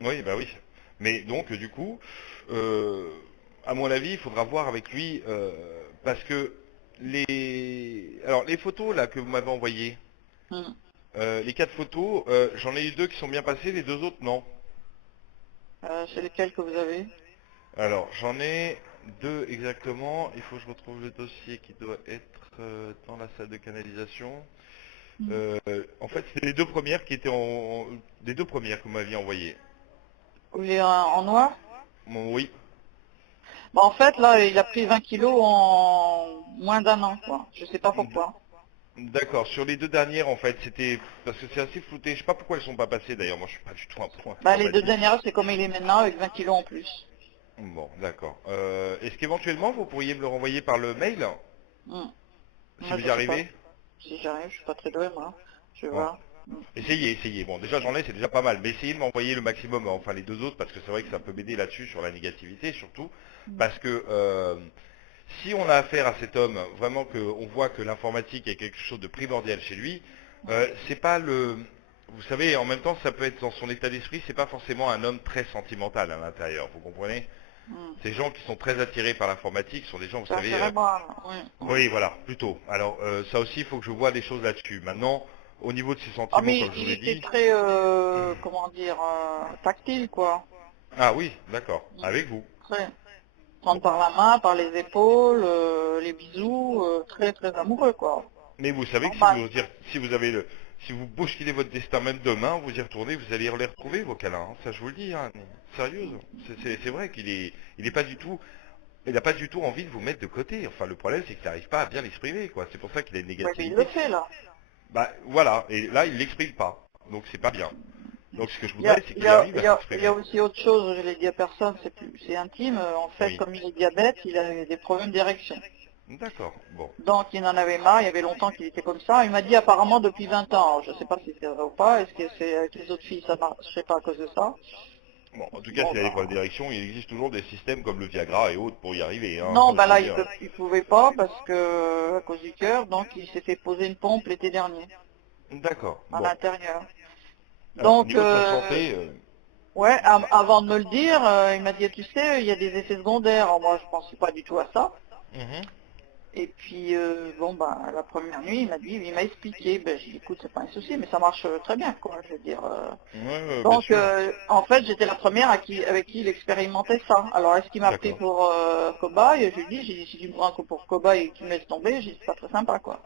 oui, bah oui. Mais donc, du coup, à mon avis, il faudra voir avec lui, parce que Alors, les photos là que vous m'avez envoyées, Hmm. les 4 photos, j'en ai eu 2 qui sont bien passées, les 2 autres non. C'est lesquels que vous avez? Alors, j'en ai 2 exactement. Il faut que je retrouve le dossier qui doit être dans la salle de canalisation. Hmm. En fait, c'est les 2 premières qui étaient les 2 premières que vous m'aviez envoyées. Vous voulez en noir? Bon, oui. Bah, en fait, là, il a pris 20 kilos en moins d'un an, quoi. Je sais pas D- pourquoi. D'accord. Sur les 2 dernières, en fait, c'était parce que c'est assez flouté. Je sais pas pourquoi elles sont pas passées. D'ailleurs, moi, je suis pas du tout un pro Bah, les deux informatique. dernières, c'est comme il est maintenant, avec 20 kilos en plus. Bon, d'accord. Est-ce qu'éventuellement vous pourriez me le renvoyer par le mail, Hmm. si Moi, vous je y sais pas. arrivez? Si j'arrive, je suis pas très doué, moi. Je vais Bon. voir. Hmm. Essayez, essayez. Bon, déjà j'en ai, c'est déjà pas mal. Mais essayez de m'envoyer le maximum, enfin les 2 autres, parce que c'est vrai que ça peut m'aider là-dessus, sur la négativité surtout. Parce que si on a affaire à cet homme, vraiment qu'on voit que l'informatique est quelque chose de primordial chez lui, c'est pas le... Vous savez, en même temps, ça peut être dans son état d'esprit, c'est pas forcément un homme très sentimental à l'intérieur, vous comprenez? Hmm. Ces gens qui sont très attirés par l'informatique sont des gens, vous C'est un savez, cérébral, oui. Oui. oui, voilà, plutôt. Alors, ça aussi, il faut que je vois des choses là-dessus. Maintenant, au niveau de ses Ah, sentiments, mais comme je vous il l'ai était dit, très, comment dire, tactile, quoi. ah oui, d'accord, Hmm. avec vous. Très. Prendre Bon. par la main, par les épaules, les bisous, très, très amoureux, quoi. Mais vous savez que si Normal. vous, si vous avez si vous bousculez votre destin même demain, vous y retournez, vous allez les retrouver, vos câlins. Hein. Ça, je vous le dis, hein. Sérieuse. C'est vrai il est pas du tout, il n'a pas du tout envie de vous mettre de côté. Enfin, le problème, c'est qu'il n'arrive pas à bien l'exprimer, quoi. C'est pour ça qu'il a une Ouais, mais il le négativité. fait, là. Bah, voilà. Et là, il l'exprime pas. Donc, c'est pas bien. Donc, ce que je Il y a, voudrais, c'est il y qu'il a, arrive il à y a, il y a s'exprimer. aussi autre chose, je l'ai dit à personne, c'est intime. En fait, Oui. comme il est diabète, il a des problèmes d'érection. D'accord. Bon. Donc, il en avait marre, il y avait longtemps qu'il était comme ça. Il m'a dit apparemment depuis 20 ans. Alors, je ne sais pas si c'est vrai ou pas. Est-ce que c'est avec les autres filles, ça marche? Je sais pas à cause de ça. Bon, en tout cas, Bon, s'il a des problèmes bah. d'érection, il existe toujours des systèmes comme le Viagra et autres pour y arriver, hein. Non, bah Je veux là, dire. il pouvait pas parce que, à cause du cœur, donc il s'est fait poser une pompe l'été dernier, D'accord. à Bon. l'intérieur. Alors, au Donc, niveau de sa santé, ouais, avant de me le dire, il m'a dit, tu sais, il y a des effets secondaires. Alors, moi, je pensais pas du tout à ça. mhm. Et puis, bon, bah, la première nuit, il m'a expliqué. Ben, j'ai dit, écoute, c'est pas un souci, mais ça marche très bien, quoi. Je veux dire. Ouais, bien Donc, sûr. en fait, j'étais la première avec qui il expérimentait ça. Alors, est-ce qu'il m'a pris D'accord. pour cobaye? Je lui dis, j'ai dit, si tu me prends pour cobaye et que tu me laisses tomber, j'ai dit, c'est pas très sympa, quoi.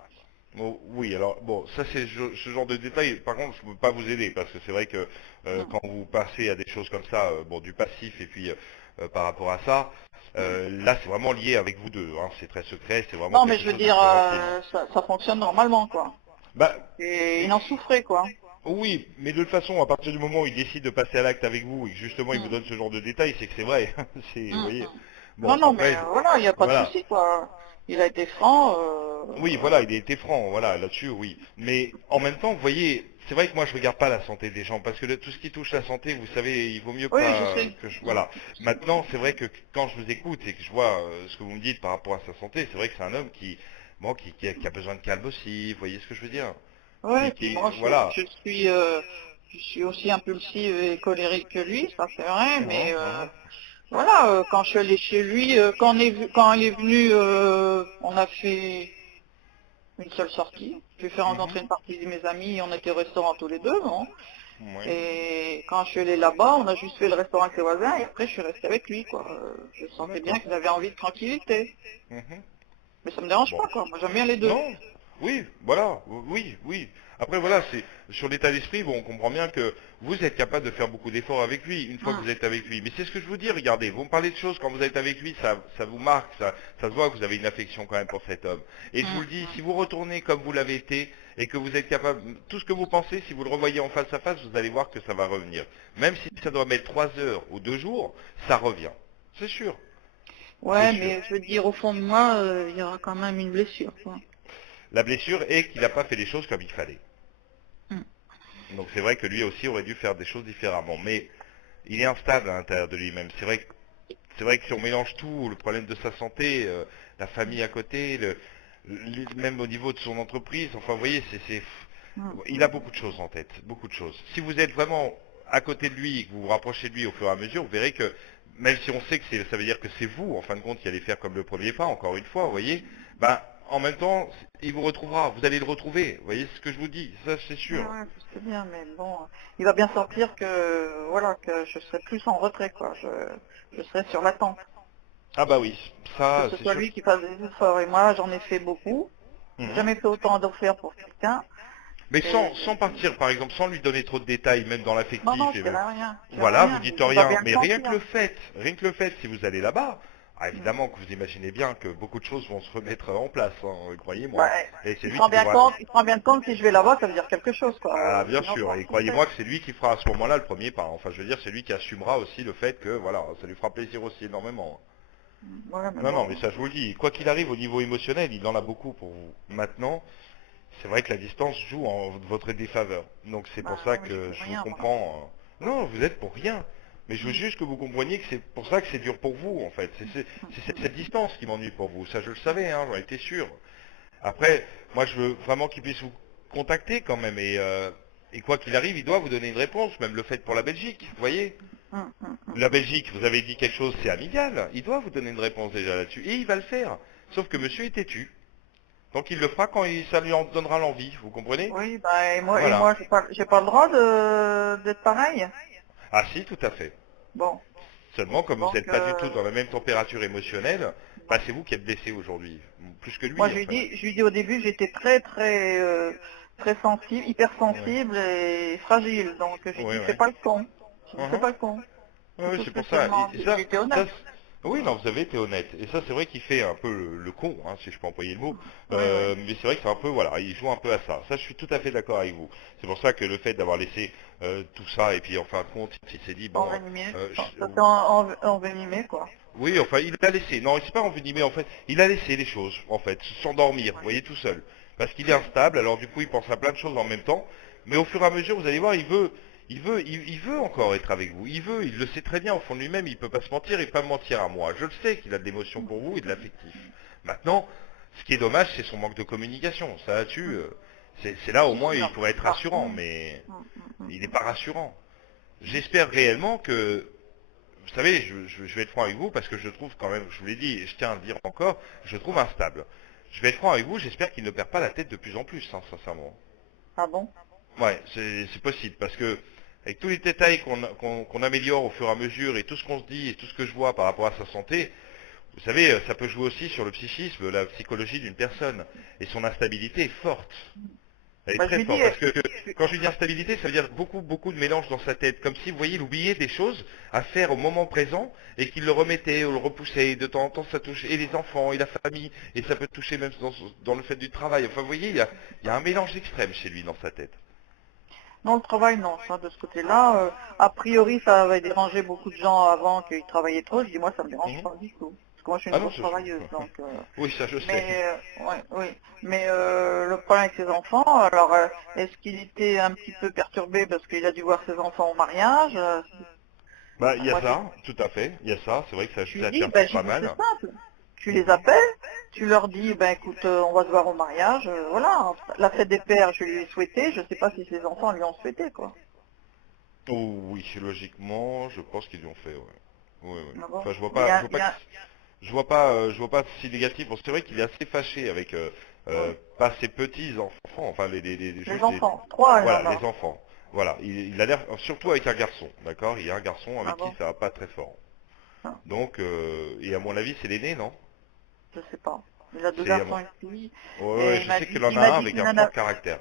Bon, oui, alors bon, ça c'est ce genre de détails. Par contre, je ne peux pas vous aider parce que c'est vrai que Hmm, quand vous passez à des choses comme ça, bon, du passif et puis par rapport à ça, hmm. là c'est vraiment lié avec vous deux. Hein. C'est très secret, c'est vraiment Non, mais quelque je veux chose de dire, très intime. ça fonctionne normalement, quoi. Bah, Et il en souffrait, quoi. oui, mais de toute façon, à partir du moment où il décide de passer à l'acte avec vous et que justement il vous Hmm, donne ce genre de détails, c'est que c'est vrai. Vous hmm, voyez. hmm. Non, Bon, non, mais après, voilà, il n'y a pas de voilà. souci, quoi. Il a été franc. Oui, voilà, il a été franc, voilà, là-dessus, oui. Mais en même temps, vous voyez, c'est vrai que moi je regarde pas la santé des gens, parce que tout ce qui touche la santé, vous savez, il vaut mieux Oui, je pas sais. que je... Hmm, Voilà. Maintenant, c'est vrai que quand je vous écoute et que je vois ce que vous me dites par rapport à sa santé, c'est vrai que c'est un homme qui, bon, qui a besoin de calme aussi, vous voyez ce que je veux dire? ouais, et puis moi, Voilà. je suis aussi impulsive et colérique que lui, ça c'est vrai, mais Uhum, uhum, voilà, quand je suis allée chez lui, quand il est venu, on a fait une seule sortie. Je lui ai fait uhum. rencontrer une partie de mes amis, on était au restaurant tous les deux, non? Oui. Et quand je suis allée là-bas, on a juste fait le restaurant avec ses voisins, et après je suis restée avec lui, quoi. Je sentais bien D'accord. qu'il avait envie de tranquillité. Mhm. Mais ça me dérange Bon. pas, quoi. Moi j'aime bien les deux. Non, oui, voilà, oui, oui. Après voilà, c'est sur l'état d'esprit, bon, on comprend bien que vous êtes capable de faire beaucoup d'efforts avec lui une fois que Hum, vous êtes avec lui. Mais c'est ce que je vous dis, regardez, vous me parlez de choses quand vous êtes avec lui, ça vous marque, ça se voit que vous avez une affection quand même pour cet homme. Et je vous hum, le dis, hum. si vous retournez comme vous l'avez été et que vous êtes capable, tout ce que vous pensez, si vous le revoyez en face à face, vous allez voir que ça va revenir. Même si ça doit mettre 3 heures ou 2 jours, ça revient. C'est sûr, c'est Ouais, sûr. mais je veux dire, au fond de moi, il y aura quand même une blessure, quoi. La blessure est qu'il n'a pas fait les choses comme il fallait. Hum, Donc c'est vrai que lui aussi aurait dû faire des choses différemment. Mais il est instable à l'intérieur de lui-même. C'est vrai que si on mélange tout, le problème de sa santé, la famille à côté, même au niveau de son entreprise, enfin vous voyez, hum, il a beaucoup de choses en tête, beaucoup de choses. Si vous êtes vraiment à côté de lui et que vous vous rapprochez de lui au fur et à mesure, vous verrez que même si on sait que ça veut dire que c'est vous, en fin de compte, qui allez faire comme le premier pas, encore une fois, vous voyez, ben en même temps, il vous retrouvera, vous allez le retrouver. Vous voyez ce que je vous dis, ça c'est Ouais, sûr. ouais, je sais bien, mais bon, il va bien sortir que, voilà, que je serai plus en retrait, quoi. Je serai sur l'attente. Ah bah oui, Que ça ce c'est soit sûr. lui qui fasse des efforts. Et moi, j'en ai fait beaucoup. J'ai Mhm. jamais fait autant d'offerts pour quelqu'un. Mais Et sans partir, par exemple, sans lui donner trop de détails, même dans non, non, l'affectif, je dirais rien. Je dirais voilà, vous rien. dites Il va rien. bien le Mais sentir. rien que le fait, si vous allez là-bas, ah, Mm. évidemment que vous imaginez bien que beaucoup de choses vont se remettre en place, hein, Bah, croyez-moi. Et c'est il se lui rend qui bien devra. compte, il se rend bien compte si je vais là-bas, ça veut dire quelque chose, quoi. Ah, bien Sinon, sûr, et comment je ferais? croyez-moi que c'est lui qui fera à ce moment-là le premier pas. Enfin, je veux dire, c'est lui qui assumera aussi le fait que, voilà, ça lui fera plaisir aussi énormément. Ouais, mais Non, non, mais bon. ça je vous le dis, quoi qu'il arrive au niveau émotionnel, il en a beaucoup pour vous. Maintenant, c'est vrai que la distance joue en votre défaveur. Donc c'est pour Bah, ça oui, je que peux je vous rien, moi. comprends. Non, vous êtes pour rien. Mais je veux Mm. juste que vous compreniez que c'est pour ça que c'est dur pour vous, en fait. C'est cette distance qui m'ennuie pour vous. Ça, je le savais, hein, j'en étais sûr. Après, moi, je veux vraiment qu'il puisse vous contacter quand même. Et quoi qu'il arrive, il doit vous donner une réponse. Même le fait pour la Belgique, vous voyez. Mm, mm, mm. La Belgique, vous avez dit quelque chose, c'est amical. Il doit vous donner une réponse déjà là-dessus. Et il va le faire. Sauf que monsieur est têtu. Donc il le fera quand ça lui en donnera l'envie. Vous comprenez? Oui, bah, et Voilà. moi, j'ai pas le droit d'être pareil. Ah si, tout à fait. Bon. Seulement, comme vous Donc, n'êtes pas du tout dans la même température émotionnelle, bah, c'est vous qui êtes blessé aujourd'hui. Plus que moi, lui, en fait. je lui dis au début, j'étais très sensible, Oui, hypersensible et fragile. Donc, j'ai oui, dit, fais oui. pas le con. J'ai dit, fais Mhm. pas le con. Oui, C'est oui, tout ce c'est que pour je te ça. demande. Et J'ai été honnête. oui, non, vous avez été honnête. Et ça, c'est vrai qu'il fait un peu le con, hein, si je peux employer le mot. Oui, oui. Mais c'est vrai que c'est un peu, voilà, il joue un peu à ça. Ça, je suis tout à fait d'accord avec vous. C'est pour ça que le fait d'avoir laissé tout ça, et puis en fin de compte, il s'est dit, bon, Envenimé. euh, Ça je- s'est envenimé, quoi. oui, enfin, il a laissé. Non, il s'est pas envenimé, en fait. Il a laissé les choses, en fait, s'endormir, vous voyez, tout seul. Parce qu'il est instable, alors du coup, il pense à plein de choses en même temps. Mais au fur et à mesure, vous allez voir, il veut encore être avec vous. Il le sait très bien au fond de lui-même, il peut pas se mentir et pas mentir à moi. Je le sais qu'il a de l'émotion pour vous et de l'affectif. Maintenant, ce qui est dommage, c'est son manque de communication. Ça là-dessus, c'est là au moins, Si, il non, pourrait être rassurant, partout. mais Hum, hum, hum, il n'est hum. pas rassurant. J'espère réellement que vous savez, je vais être franc avec vous parce que je trouve quand même, je vous l'ai dit et je tiens à le dire encore, je le trouve instable. Je vais être franc avec vous, j'espère qu'il ne perd pas la tête de plus en plus, hein, sincèrement. Ah bon? Ouais, c'est possible parce que avec tous les détails qu'on améliore au fur et à mesure et tout ce qu'on se dit et tout ce que je vois par rapport à sa santé, vous savez, ça peut jouer aussi sur le psychisme, la psychologie d'une personne et son instabilité est forte. Elle est Bah, je très lui dis, forte parce que quand je dis instabilité, ça veut dire beaucoup de mélange dans sa tête, comme si vous voyez, il oubliait des choses à faire au moment présent et qu'il le remettait ou le repoussait. De temps en temps, ça touche et les enfants et la famille et ça peut toucher même dans le fait du travail. Enfin, vous voyez, il y a un mélange extrême chez lui dans sa tête. non, le travail, non, ça, de ce côté-là, a priori, ça avait dérangé beaucoup de gens avant qu'ils travaillaient trop. Je dis, moi, ça me dérange Mhm. pas du tout. Parce que moi, je suis une Ah non, grosse travailleuse, donc... oui, ça je sais. mais, ouais, oui. Mais le problème avec ses enfants, alors, est-ce qu'il était un petit peu perturbé parce qu'il a dû voir ses enfants au mariage Bah, il y a moi, ça, tout à fait. Il y a ça, c'est vrai que je lui ça dis, perturbe ben, j'ai pas dit, c'est mal. simple. Tu les Mhm. appelles, tu leur dis, ben écoute, on va se voir au mariage, voilà. La fête des pères, je lui ai souhaité, je sais pas si ses enfants lui ont souhaité, quoi. Oh oui, logiquement, je pense qu'ils l'ont fait, ouais. Oui, oui. Ah bon. Enfin, Mais je vois pas je vois pas si négatif. Bon, c'est vrai qu'il est assez fâché avec ouais. pas ses petits enfants, enfin Les juste les enfants, 3 elle voilà en les a. enfants. Voilà, il a l'air surtout avec un garçon, d'accord. Il y a un garçon Ah avec qui bon. ça va pas très fort. Ah, Donc et à mon avis c'est l'aîné, non? je sais pas. Il a deux C'est à garçons mon et une fille. ouais, ouais, Et je sais qu'il en il a m'a un dit avec qu'il un en a, fort caractère.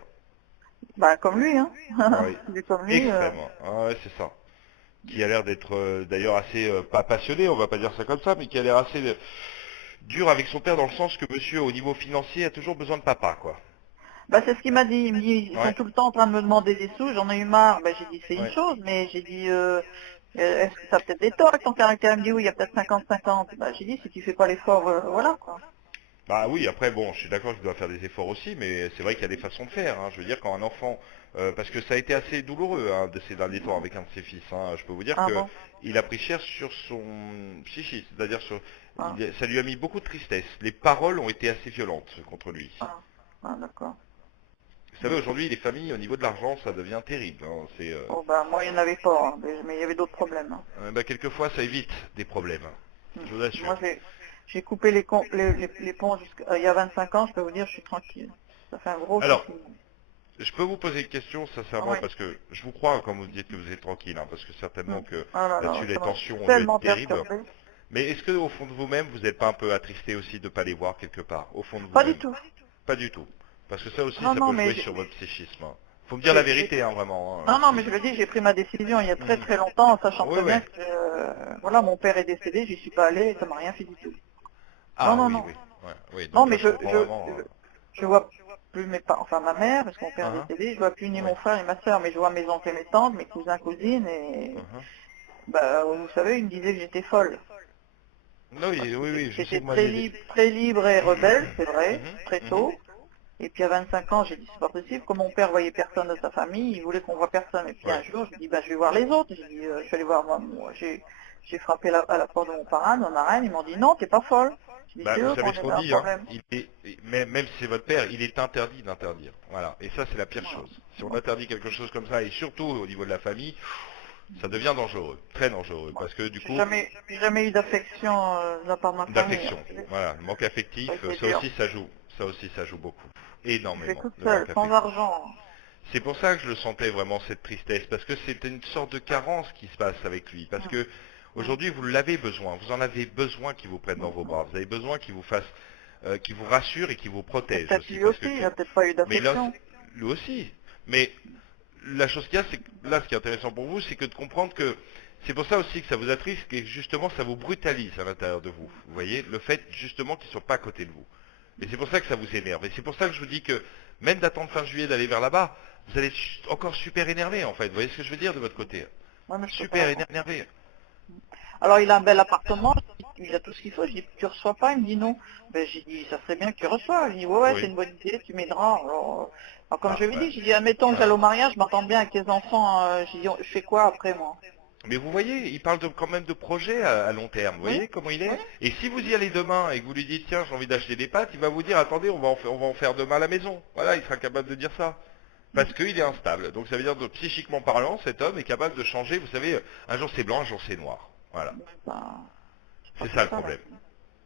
bah comme lui, hein. Oui, Il est comme lui. extrême. Ah ouais, c'est ça. Qui a l'air d'être d'ailleurs assez pas passionné, on va pas dire ça comme ça, mais qui a l'air assez dur avec son père dans le sens que monsieur au niveau financier a toujours besoin de papa, quoi. Bah c'est ce qu'il m'a dit. Il me dit, ils sont Ouais, tout le temps en train de me demander des sous, j'en ai eu marre. Bah j'ai dit c'est une ouais. chose, mais j'ai dit est-ce que ça a peut-être des torts avec ton caractère? Il me dit oui, il y a peut-être 50-50. Bah j'ai dit si tu fais pas l'effort, voilà quoi. Bah oui, après bon, je suis d'accord qu'il doit faire des efforts aussi, mais c'est vrai qu'il y a des façons de faire, hein. Je veux dire, quand un enfant, parce que ça a été assez douloureux hein, de ces derniers temps avec un de ses fils, hein. Je peux vous dire Ah que bon? il a pris cher sur son psychisme, c'est-à-dire Ah, ça lui a mis beaucoup de tristesse. Les paroles ont été assez violentes contre lui. ah, ah, d'accord. Vous savez, aujourd'hui, les familles, au niveau de l'argent, ça devient terrible, hein. Oh bah moi il n'y en avait pas, hein, mais il y avait d'autres problèmes, hein. Bah, quelquefois, ça évite des problèmes, Hmm. je vous Moi assure. J'ai coupé les ponts il y a 25 ans, je peux vous dire, je suis tranquille. Ça fait un gros Alors, souci. je peux vous poser une question Ah sincèrement oui. parce que je vous crois quand vous me dites que vous êtes tranquille, hein, parce que Hmm. certainement que Ah là là, là-dessus les ça m'a tensions ont dû être tellement terribles. perturbé. Mais est-ce que au fond de vous-même, vous n'êtes pas un peu attristé aussi de ne pas les voir quelque part, au fond de Pas du vous-même? tout. Pas du tout. Parce que ça aussi, Non, ça non, peut mais jouer sur votre psychisme, hein. Faut me dire la vérité, hein, vraiment, hein, non, non, mais si. je le dis, j'ai pris ma décision il y a très Mhm. très longtemps, en sachant Oui, très oui. bien que voilà, mon père est décédé, j'y suis pas allée, et ça m'a rien fait du tout. Non, Ah non, oui, non. oui. Ouais, oui, Non, donc là, mais je comprends vraiment. je vois plus mes parents, enfin ma mère, parce que mon père est Hein, décédé, je vois plus ni oui. mon frère ni ma soeur, mais je vois mes oncles et mes tantes, mes cousins, cousines, et Hein. bah, vous savez, ils me disaient que j'étais folle. Non, Parce oui, que oui, oui, je sais j'étais que vous m'aviez dit. très libre et rebelle, c'est vrai, Mhm, très mhm. tôt. Et puis à 25 ans, j'ai dit c'est pas possible. Comme mon père voyait personne de sa famille, il voulait qu'on voit personne. Et puis un Ouais. jour, je dis bah je vais voir les autres. J'ai dit je vais aller voir j'ai frappé à la porte de mon parrain, de ma reine. Ils m'ont dit non, t'es pas folle. J'ai dit Bah, c'est vous eux qui savez ont ce qu'on un dit, hein. problème. Même si c'est votre père, il est interdit d'interdire. Voilà. Et ça, c'est la pire Voilà. chose. Si on interdit quelque chose comme ça, et surtout au niveau de la famille, ça devient dangereux, très dangereux, Moi, parce que du coup, j'ai jamais eu d'affection de la part de ma famille. d'affection. Voilà, le manque affectif, Ça a été ça dur. aussi, ça joue. Ça aussi, ça joue beaucoup. Je fais Énormément, toute le seule, manque sans affectif. argent. C'est pour ça que je le sentais vraiment cette tristesse, parce que c'était une sorte de carence qui se passe avec lui, parce Hum, que hum, aujourd'hui vous l'avez besoin, vous en avez besoin qu'il vous prenne dans vos bras, vous avez besoin qu'il vous fasse, qu'il vous rassure et qu'il vous Et protège peut-être aussi, lui parce aussi, que, il a peut-être pas eu mais là, d'affection. lui aussi, mais la chose qu'il y a, c'est que là, ce qui est intéressant pour vous, c'est que de comprendre que c'est pour ça aussi que ça vous attriste, que justement ça vous brutalise à l'intérieur de vous. Vous voyez, le fait justement qu'ils ne soient pas à côté de vous. Et c'est pour ça que ça vous énerve. Et c'est pour ça que je vous dis que même d'attendre fin juillet d'aller vers là-bas, vous allez être encore super énervé en fait. Vous voyez ce que je veux dire de votre côté? Ouais, mais je peux Super pas. énervé. Alors il a un bel appartement, il a tout ce qu'il faut. Je dis tu reçois pas, il me dit non. Ben j'ai dit ça serait bien que tu reçois. Il dit ouais c'est Oui. une bonne idée, tu m'aideras. Alors, comme je Ah, lui ai bah, dit, j'ai dit admettons que j'aille voilà. au mariage, je m'entends bien avec tes enfants, j'ai dit je fais quoi après moi? Mais vous voyez, il parle quand même de projets à long terme. Vous Oui, voyez comment il oui. est? Et si vous y allez demain et que vous lui dites tiens j'ai envie d'acheter des pâtes, il va vous dire attendez on va en faire demain à la maison. Voilà, il sera capable de dire ça. Parce qu'il est instable. Donc ça veut dire que psychiquement parlant, cet homme est capable de changer. Vous savez, un jour c'est blanc, un jour c'est noir. Voilà. Ben, c'est pas C'est comme ça le ça là. problème.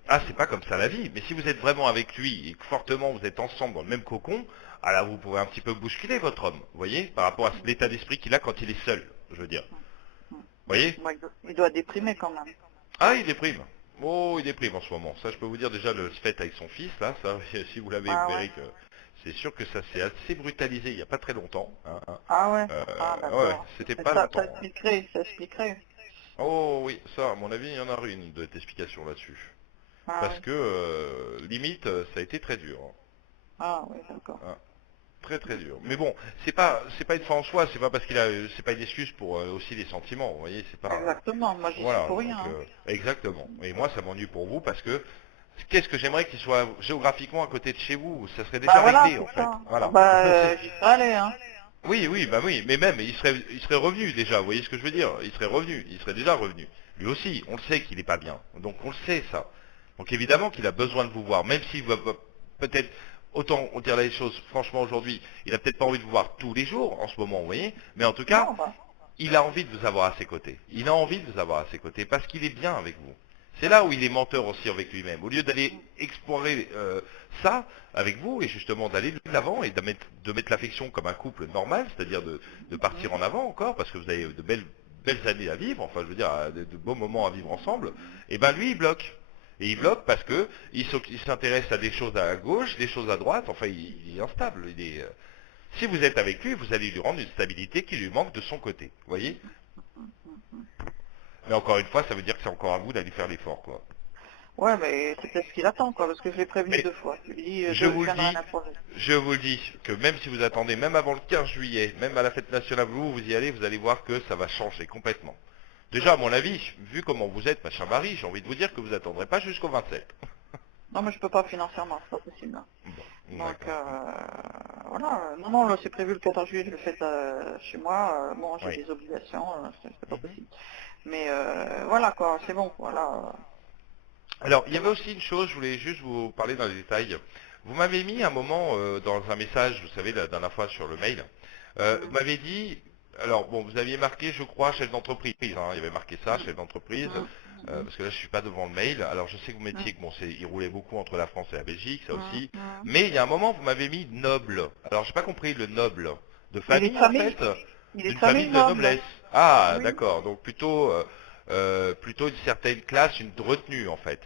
Ah, c'est pas comme ça la vie. Mais si vous êtes vraiment avec lui et que fortement vous êtes ensemble dans le même cocon, alors vous pouvez un petit peu bousculer votre homme. Vous voyez, par rapport à l'état d'esprit qu'il a quand il est seul, je veux dire. Vous voyez? Moi, il doit déprimer quand même. Ah, il déprime. Oh, il déprime en ce moment. Ça, je peux vous dire déjà le fait avec son fils, là, ça, si vous l'avez, vous Ah ouais. verrez que c'est sûr que ça s'est assez brutalisé il n'y a pas très longtemps, hein. Ah ouais. Ah Ouais, d'accord. c'était Mais pas ça longtemps, hein. expliquerait, ça expliquerait. Oh oui, ça, à mon avis, il y en a une de explication là-dessus. Ah Parce oui. que, limite, ça a été très dur, Ah oui, d'accord. hein. Très très dur. Mais bon, c'est pas une fin en soi, c'est pas parce qu'il a, c'est pas une excuse pour aussi les sentiments, vous voyez, c'est pas, Exactement, moi j'y suis voilà, pour donc, rien. Hein. exactement. Et moi, ça m'ennuie pour vous parce que, qu'est-ce que j'aimerais qu'il soit géographiquement à côté de chez vous, ça serait Bah déjà voilà, réglé en c'est fait, ça. voilà. Bah j'y serais allé, hein. Oui, oui, bah oui, mais même, il serait revenu déjà, vous voyez ce que je veux dire? Il serait revenu, il serait déjà revenu. Lui aussi, on le sait qu'il n'est pas bien, donc on le sait ça. Donc évidemment qu'il a besoin de vous voir, même s'il va peut-être, autant on dire les choses franchement aujourd'hui, il a peut-être pas envie de vous voir tous les jours en ce moment, vous voyez, mais en tout cas, Non, bah. il a envie de vous avoir à ses côtés. Il a envie de vous avoir à ses côtés parce qu'il est bien avec vous. C'est là où il est menteur aussi avec lui-même. Au lieu d'aller explorer ça avec vous et justement d'aller de l'avant et de mettre l'affection comme un couple normal, c'est-à-dire de partir en avant encore parce que vous avez de belles années à vivre, enfin je veux dire de beaux moments à vivre ensemble, et ben lui il bloque. Et il bloque parce que il s'intéresse à des choses à gauche, des choses à droite, enfin il est instable. Si vous êtes avec lui, vous allez lui rendre une stabilité qui lui manque de son côté. Vous voyez? Mais encore une fois, ça veut dire que c'est encore à vous d'aller faire l'effort, quoi. Ouais, mais c'est peut-être ce qu'il attend, quoi, parce que je l'ai prévenu Mais 2 fois. Je lui ai dit, je je vous le viendrai à dis, un projet. je vous le dis, que même si vous attendez, même avant le 15 juillet, même à la fête nationale, vous y allez, vous allez voir que ça va changer complètement. Déjà, à mon avis, vu comment vous êtes, ma chère Marie, j'ai envie de vous dire que vous attendrez pas jusqu'au 27. Non, mais je peux pas financièrement, c'est pas possible. Hein. Bon, Donc, d'accord. voilà. Non, non, là, c'est prévu le 14 juillet, je le fais chez moi. Bon, j'ai Oui. des obligations, c'est pas Mhm. possible. Mais voilà, quoi, c'est bon, voilà. Alors, il y C'est avait bon. aussi une chose, je voulais juste vous parler dans les détails. Vous m'avez mis un moment dans un message, vous savez, la dernière fois sur le mail, vous Mm. m'avez dit, alors bon, vous aviez marqué, je crois, chef d'entreprise, hein, il y avait marqué ça, chef d'entreprise, Mm. parce que là je suis pas devant le mail. Alors je sais que vous mettiez que bon, il roulait beaucoup entre la France et la Belgique, ça aussi. Mhm. Mais il y a un moment, vous m'avez mis noble. Alors j'ai pas compris le noble. De Il est de famille en fait, famille, il est de d'une famille famille de noble. noblesse. Ah, Oui. d'accord. Donc plutôt une certaine classe, une retenue en fait.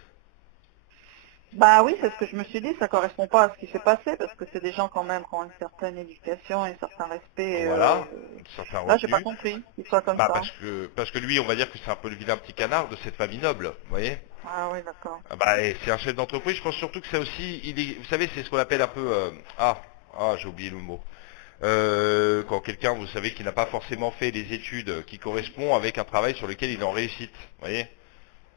Bah oui, c'est ce que je me suis dit, ça correspond pas à ce qui s'est passé, parce que c'est des gens quand même qui ont une certaine éducation et un certain respect. Voilà, une certaine Là, j'ai pas retenue. compris qu'il soit comme Bah ça. parce que lui, on va dire que c'est un peu le vilain petit canard de cette famille noble, vous voyez. Ah oui, d'accord. Ah bah, et c'est un chef d'entreprise, je pense surtout que c'est aussi, vous savez, c'est ce qu'on appelle un peu, j'ai oublié le mot. Quand quelqu'un, vous savez, qui n'a pas forcément fait les études qui correspondent avec un travail sur lequel il est en réussite, vous voyez.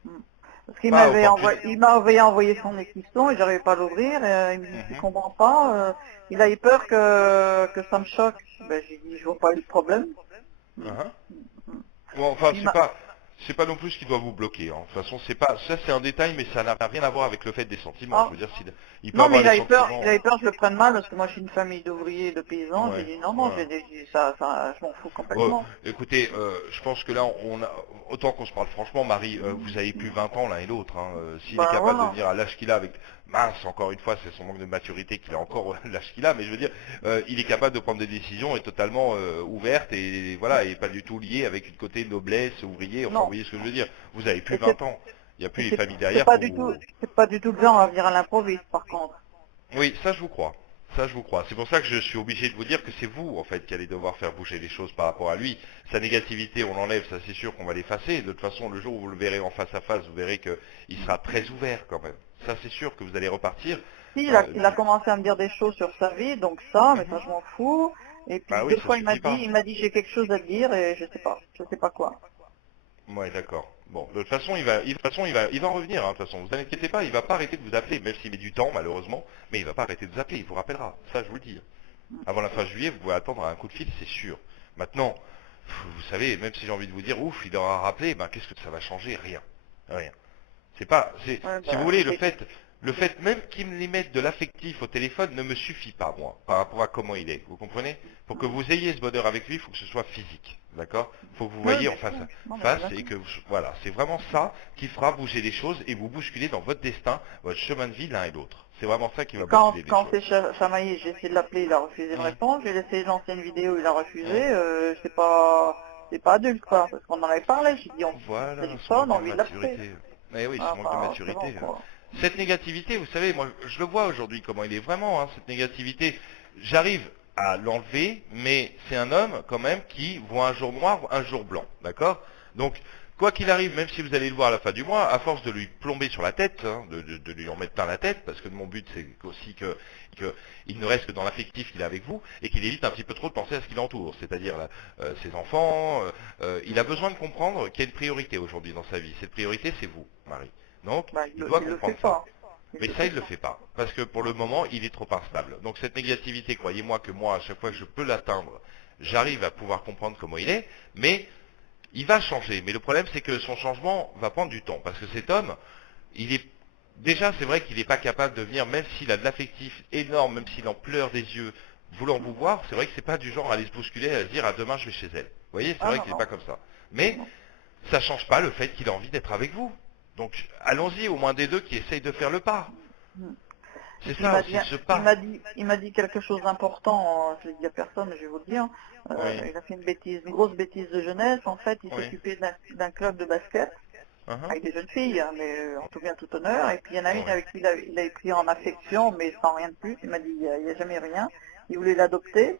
Hmm. Parce qu'il Pas m'avait opportun. envoyé, il m'avait envoyé son équisson et j'arrivais pas à l'ouvrir. Il me dit, tu Mhm. comprends pas. Il a eu peur que ça me choque. Ben, j'ai dit, je vois pas le problème. Hmm. Mhm. Hmm. Bon, enfin, Puis il m'a- c'est pas non plus ce qui doit vous bloquer, hein. De toute façon, ça c'est un détail, mais ça n'a rien à voir avec le fait des sentiments. Je ah, veux dire, il peut non, mais avoir des sentiments. il a eu peur que je le prenne mal parce que moi je suis une famille d'ouvriers et de paysans. J'ai Ouais, dit non, non, voilà. ça, je m'en fous complètement. Écoutez, je pense que là, autant qu'on se parle franchement, Marie, vous avez plus 20 ans l'un et l'autre, hein. S'il est Ben capable de voilà. venir à l'âge qu'il a avec... Mince, encore une fois, c'est son manque de maturité qu'il a encore l'âge qu'il a, mais je veux dire, il est capable de prendre des décisions et totalement ouverte et voilà, et pas du tout lié avec une côté noblesse, ouvrier, enfin vous Non. voyez ce que je veux dire. Vous avez plus Et 20 ans. Il n'y a plus et les c'est familles c'est derrière pas pour du tout, vous... c'est pas du tout le genre à venir à l'improviste par contre. Oui, ça je vous crois. Ça je vous crois. C'est pour ça que je suis obligé de vous dire que c'est vous en fait qui allez devoir faire bouger les choses par rapport à lui. Sa négativité, on l'enlève, ça c'est sûr qu'on va l'effacer. De toute façon, le jour où vous le verrez en face à face, vous verrez qu'il sera très ouvert quand même. Ça c'est sûr que vous allez repartir. Si, Euh, il a commencé à me dire des choses sur sa vie, donc ça, mais ça mhm. je m'en fous. Et puis Bah oui, deux ça fois suffit pas. il m'a dit j'ai quelque chose à te dire et je sais pas quoi. Ouais, d'accord. Bon, de toute façon, il va en revenir. Hein, de toute façon, vous inquiétez pas, il va pas arrêter de vous appeler, même s'il met du temps malheureusement, mais il va pas arrêter de vous appeler. Il vous rappellera. Ça, je vous le dis. Avant la fin juillet, vous pouvez attendre un coup de fil, c'est sûr. Maintenant, vous savez, même si j'ai envie de vous dire, ouf, il aura rappelé, ben qu'est-ce que ça va changer? Rien. Rien. Ouais, Si vous bah, voulez, le fait même qu'il me les mette de l'affectif au téléphone ne me suffit pas, moi, par rapport à comment il est. Vous comprenez? Pour que vous ayez ce bonheur avec lui, il faut que ce soit physique. D'accord? Il faut que vous ouais, voyez en bien face sûr. Non, à mais ça face d'accord. et que, voilà, c'est vraiment ça qui fera bouger les choses et vous bousculer dans votre destin, votre chemin de vie l'un et l'autre. C'est vraiment ça qui Et va bousculer les quand choses. c'est chamaillé, j'ai essayé de l'appeler, il a refusé de Hum, répondre. J'ai essayé de lancer une vidéo, il a refusé. hum. C'est pas adulte quoi, parce qu'on en avait parlé. J'ai dit on Voilà, son téléphone, manque on de lui l'a fait. maturité. Eh oui, son Ah manque de bah c'est bon maturité. quoi. Cette négativité, vous savez, moi, je le vois aujourd'hui, comment il est vraiment, hein, cette négativité. J'arrive à l'enlever, mais c'est un homme, quand même, qui voit un jour noir, un jour blanc, d'accord? Donc, quoi qu'il arrive, même si vous allez le voir à la fin du mois, à force de lui plomber sur la tête, hein, de lui en mettre plein la tête, parce que mon but, c'est aussi qu'il ne reste que dans l'affectif qu'il a avec vous, et qu'il évite un petit peu trop de penser à ce qui l'entoure, c'est-à-dire ses enfants. Il a besoin de comprendre qu'il y a une priorité aujourd'hui dans sa vie. Cette priorité, c'est vous, Marie. Donc, Bah, il doit il le fait comprendre ça. pas. Il Mais le ça, fait il ne le pas. fait pas. Parce que pour le moment, il est trop instable. Donc cette négativité, croyez-moi que moi, à chaque fois que je peux l'atteindre, j'arrive à pouvoir comprendre comment il est, mais il va changer. Mais le problème, c'est que son changement va prendre du temps. Parce que cet homme, il est... Déjà, c'est vrai qu'il n'est pas capable de venir, même s'il a de l'affectif énorme, même s'il en pleure des yeux, voulant vous voir, c'est vrai que c'est pas du genre à aller se bousculer, à se dire, à demain, je vais chez elle. Vous voyez, c'est Ah vrai non, qu'il n'est pas non. comme ça. Non, Mais non. ça change pas le fait qu'il a envie d'être avec vous. Donc, allons-y, au moins des deux qui essayent de faire le pas. Mm. Et C'est puis ça aussi, ce pas. il m'a dit quelque chose d'important, je l'ai dit à personne, mais je vais vous le dire. Oui, Il a fait une grosse bêtise de jeunesse. En fait, il oui. s'occupait d'un club de basket Uh-huh. avec des jeunes filles, hein, mais en tout bien tout honneur. Et puis il y en a une Oui. avec qui il a pris en affection, mais sans rien de plus. Il m'a dit il y a jamais rien. Il voulait l'adopter.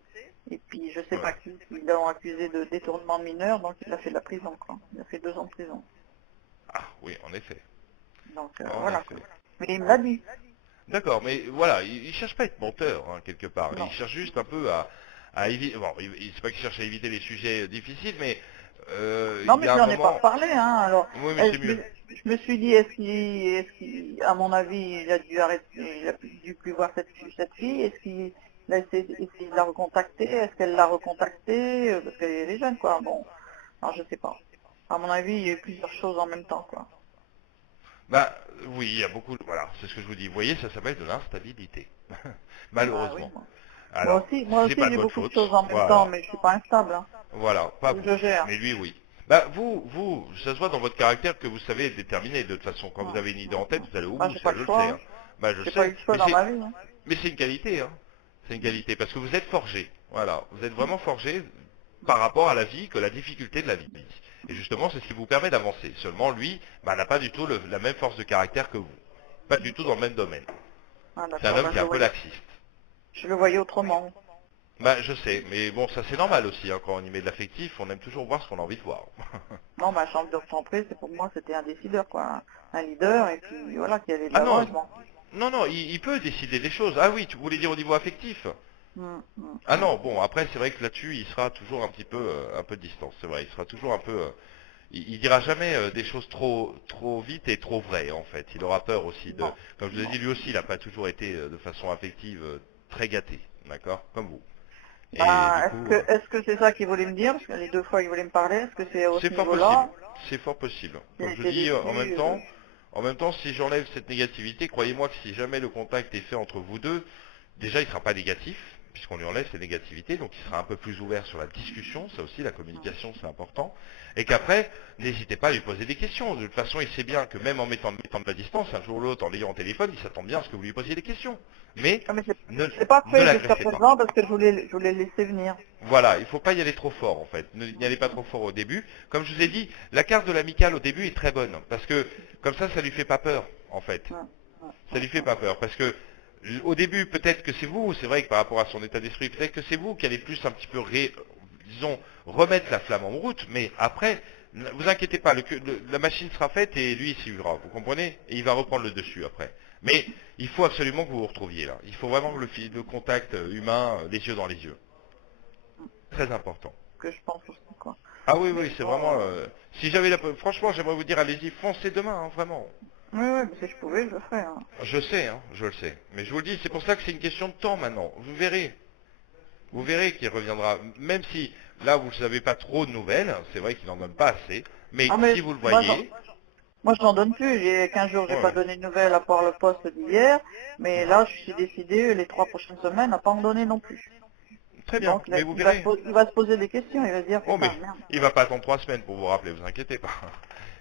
Et puis je sais Ouais. pas qui, ils l'ont accusé de détournement de mineur, donc il a fait de la prison, quoi. Il a fait 2 ans de prison. Ah, oui, en effet. Donc En voilà, effet. quoi. Mais il me l'a dit. D'accord, mais voilà, il cherche pas à être menteur, hein, quelque part. Il Non. cherche juste un peu à éviter... Bon, c'est pas qu'il cherche à éviter les sujets difficiles, mais Non, il y mais je a un lui en ai pas moment... reparlé, hein. Alors, Oui, mais c'est mieux. je me suis dit, à mon avis, il a dû arrêter, il a dû plus voir cette fille. Est-ce qu'il a essayé de la recontacter? Est-ce qu'elle l'a recontacté? Parce qu'elle est jeune, quoi. Bon, alors je sais pas. À mon avis, il y a eu plusieurs choses en même temps, quoi. Bah, oui, il y a beaucoup... Voilà, c'est ce que je vous dis. Vous voyez, ça s'appelle de l'instabilité. Bah oui, Malheureusement. moi. Alors, Moi c'est aussi, pas de j'ai votre beaucoup de faute. choses en même temps, Voilà. mais je suis pas instable, hein. Voilà, pas vous. Je gère. Mais lui, oui. Bah, ça se voit dans votre caractère que vous savez être déterminé. De toute façon, quand vous Non, avez une idée non, en tête, non. vous allez au Bah, bout, j'ai ça pas le je le choix, sais, hein. hein. Bah, je le J'ai pas sais, eu le choix dans ma vie, hein. mais c'est une qualité, hein. C'est une qualité, parce que vous êtes forgé. Voilà, vous êtes vraiment forgé par rapport à la vie, que la difficulté de la vie. Et justement, c'est ce qui vous permet d'avancer. Seulement, lui, bah, n'a pas du tout la même force de caractère que vous. Pas du tout dans le même domaine. Ah, C'est un d'accord, homme bah, qui est un peu laxiste. je le voyais autrement. Bah, je sais, mais bon, ça c'est normal aussi, hein. Quand on y met de l'affectif, on aime toujours voir ce qu'on a envie de voir. Non, ma chambre d'entreprise, c'est pour moi, c'était un décideur, quoi. Un leader, et puis voilà, qui allait de Ah l'avant, et non, je m'en... non, non, il peut décider des choses. Ah oui, tu voulais dire au niveau affectif? Ah non, bon, après c'est vrai que là-dessus, il sera toujours un peu de distance, c'est vrai. Il sera toujours un peu, il dira jamais des choses trop vite et trop vraies en fait. Il aura peur aussi de, Non, comme je vous ai non. dit, lui aussi, il n'a pas toujours été de façon affective très gâté, d'accord, comme vous. Et du Bah, coup, est-ce que c'est ça qu'il voulait me dire? Parce que les deux fois, il voulait me parler. Est-ce que c'est à c'est ce fort possible, niveau-là? c'est fort possible. Il Comme je vous était dis, déçu. en même temps, si j'enlève cette négativité, croyez-moi que si jamais le contact est fait entre vous deux, déjà, il ne sera pas négatif, puisqu'on lui enlève ses négativités, donc il sera un peu plus ouvert sur la discussion, ça aussi, la communication, c'est important. Et qu'après, n'hésitez pas à lui poser des questions. De toute façon, il sait bien que même en mettant de la distance, un jour ou l'autre, en l'ayant au téléphone, il s'attend bien à ce que vous lui posiez des questions. Mais Ah, mais ne, c'est pas ne fait jusqu'à l'agressez pas. présent parce que je voulais le laisser venir. Voilà, il ne faut pas y aller trop fort en fait. N'y allez pas trop fort au début. Comme je vous ai dit, la carte de l'amical au début est très bonne. Parce que comme ça lui fait pas peur, en fait. Ouais, ouais, Ça lui fait pas peur. Parce que au début, peut-être que c'est vous, c'est vrai que par rapport à son état d'esprit, peut-être que c'est vous qui allez plus un petit peu, disons, remettre la flamme en route. Mais après, ne vous inquiétez pas, la machine sera faite et lui il suivra, vous comprenez? Et il va reprendre le dessus après. Mais il faut absolument que vous vous retrouviez là. Il faut vraiment que le contact humain, les yeux dans les yeux. Très important. que je pense aussi, quoi. Ah oui, Mais oui, c'est vraiment... bon, si j'avais franchement, j'aimerais vous dire, allez-y, foncez demain, hein, vraiment. oui, oui, mais si je pouvais, je le ferais, hein. Je sais, hein, je le sais. Mais je vous le dis, c'est pour ça que c'est une question de temps maintenant. Vous verrez. Vous verrez qu'il reviendra. Même si, là, vous n'avez pas trop de nouvelles, c'est vrai qu'il n'en donne pas assez. Mais Ah, mais si vous le moi, voyez... moi, je n'en donne plus. J'ai 15 jours, j'ai Ouais, pas ouais. donné de nouvelles à part le poste d'hier. Mais Mhm. là, je suis décidé les 3 prochaines semaines à pas en donner non plus. Très bien, Donc, mais vous il va verrez. il va se poser des questions. Il va se dire, Oh, mais putain, merde. il va pas attendre 3 semaines pour vous rappeler, vous inquiétez pas.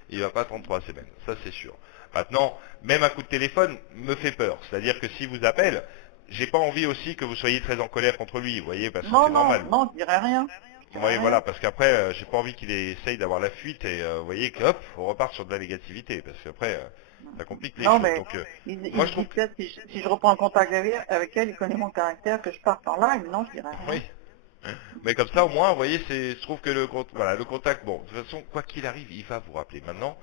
Il va pas attendre 3 semaines, ça c'est sûr. Maintenant, même un coup de téléphone me fait peur. C'est-à-dire que s'il vous appelle, j'ai pas envie aussi que vous soyez très en colère contre lui, vous voyez, parce que Non, c'est non, normal. non, je dirais rien. Je dirais Oui, rien. voilà, parce qu'après, j'ai pas envie qu'il essaye d'avoir la fuite et vous voyez que hop, on repart sur de la négativité, parce qu'après, ça complique les Non, choses. mais Donc, il moi se je dit trouve que, peut-être si je reprends contact avec elle, il connaît mon caractère, que je parte en live. Non, je dirais rien. oui, mais comme ça au moins, vous voyez, je trouve que voilà, le contact, bon, de toute façon, quoi qu'il arrive, il va vous rappeler. Maintenant,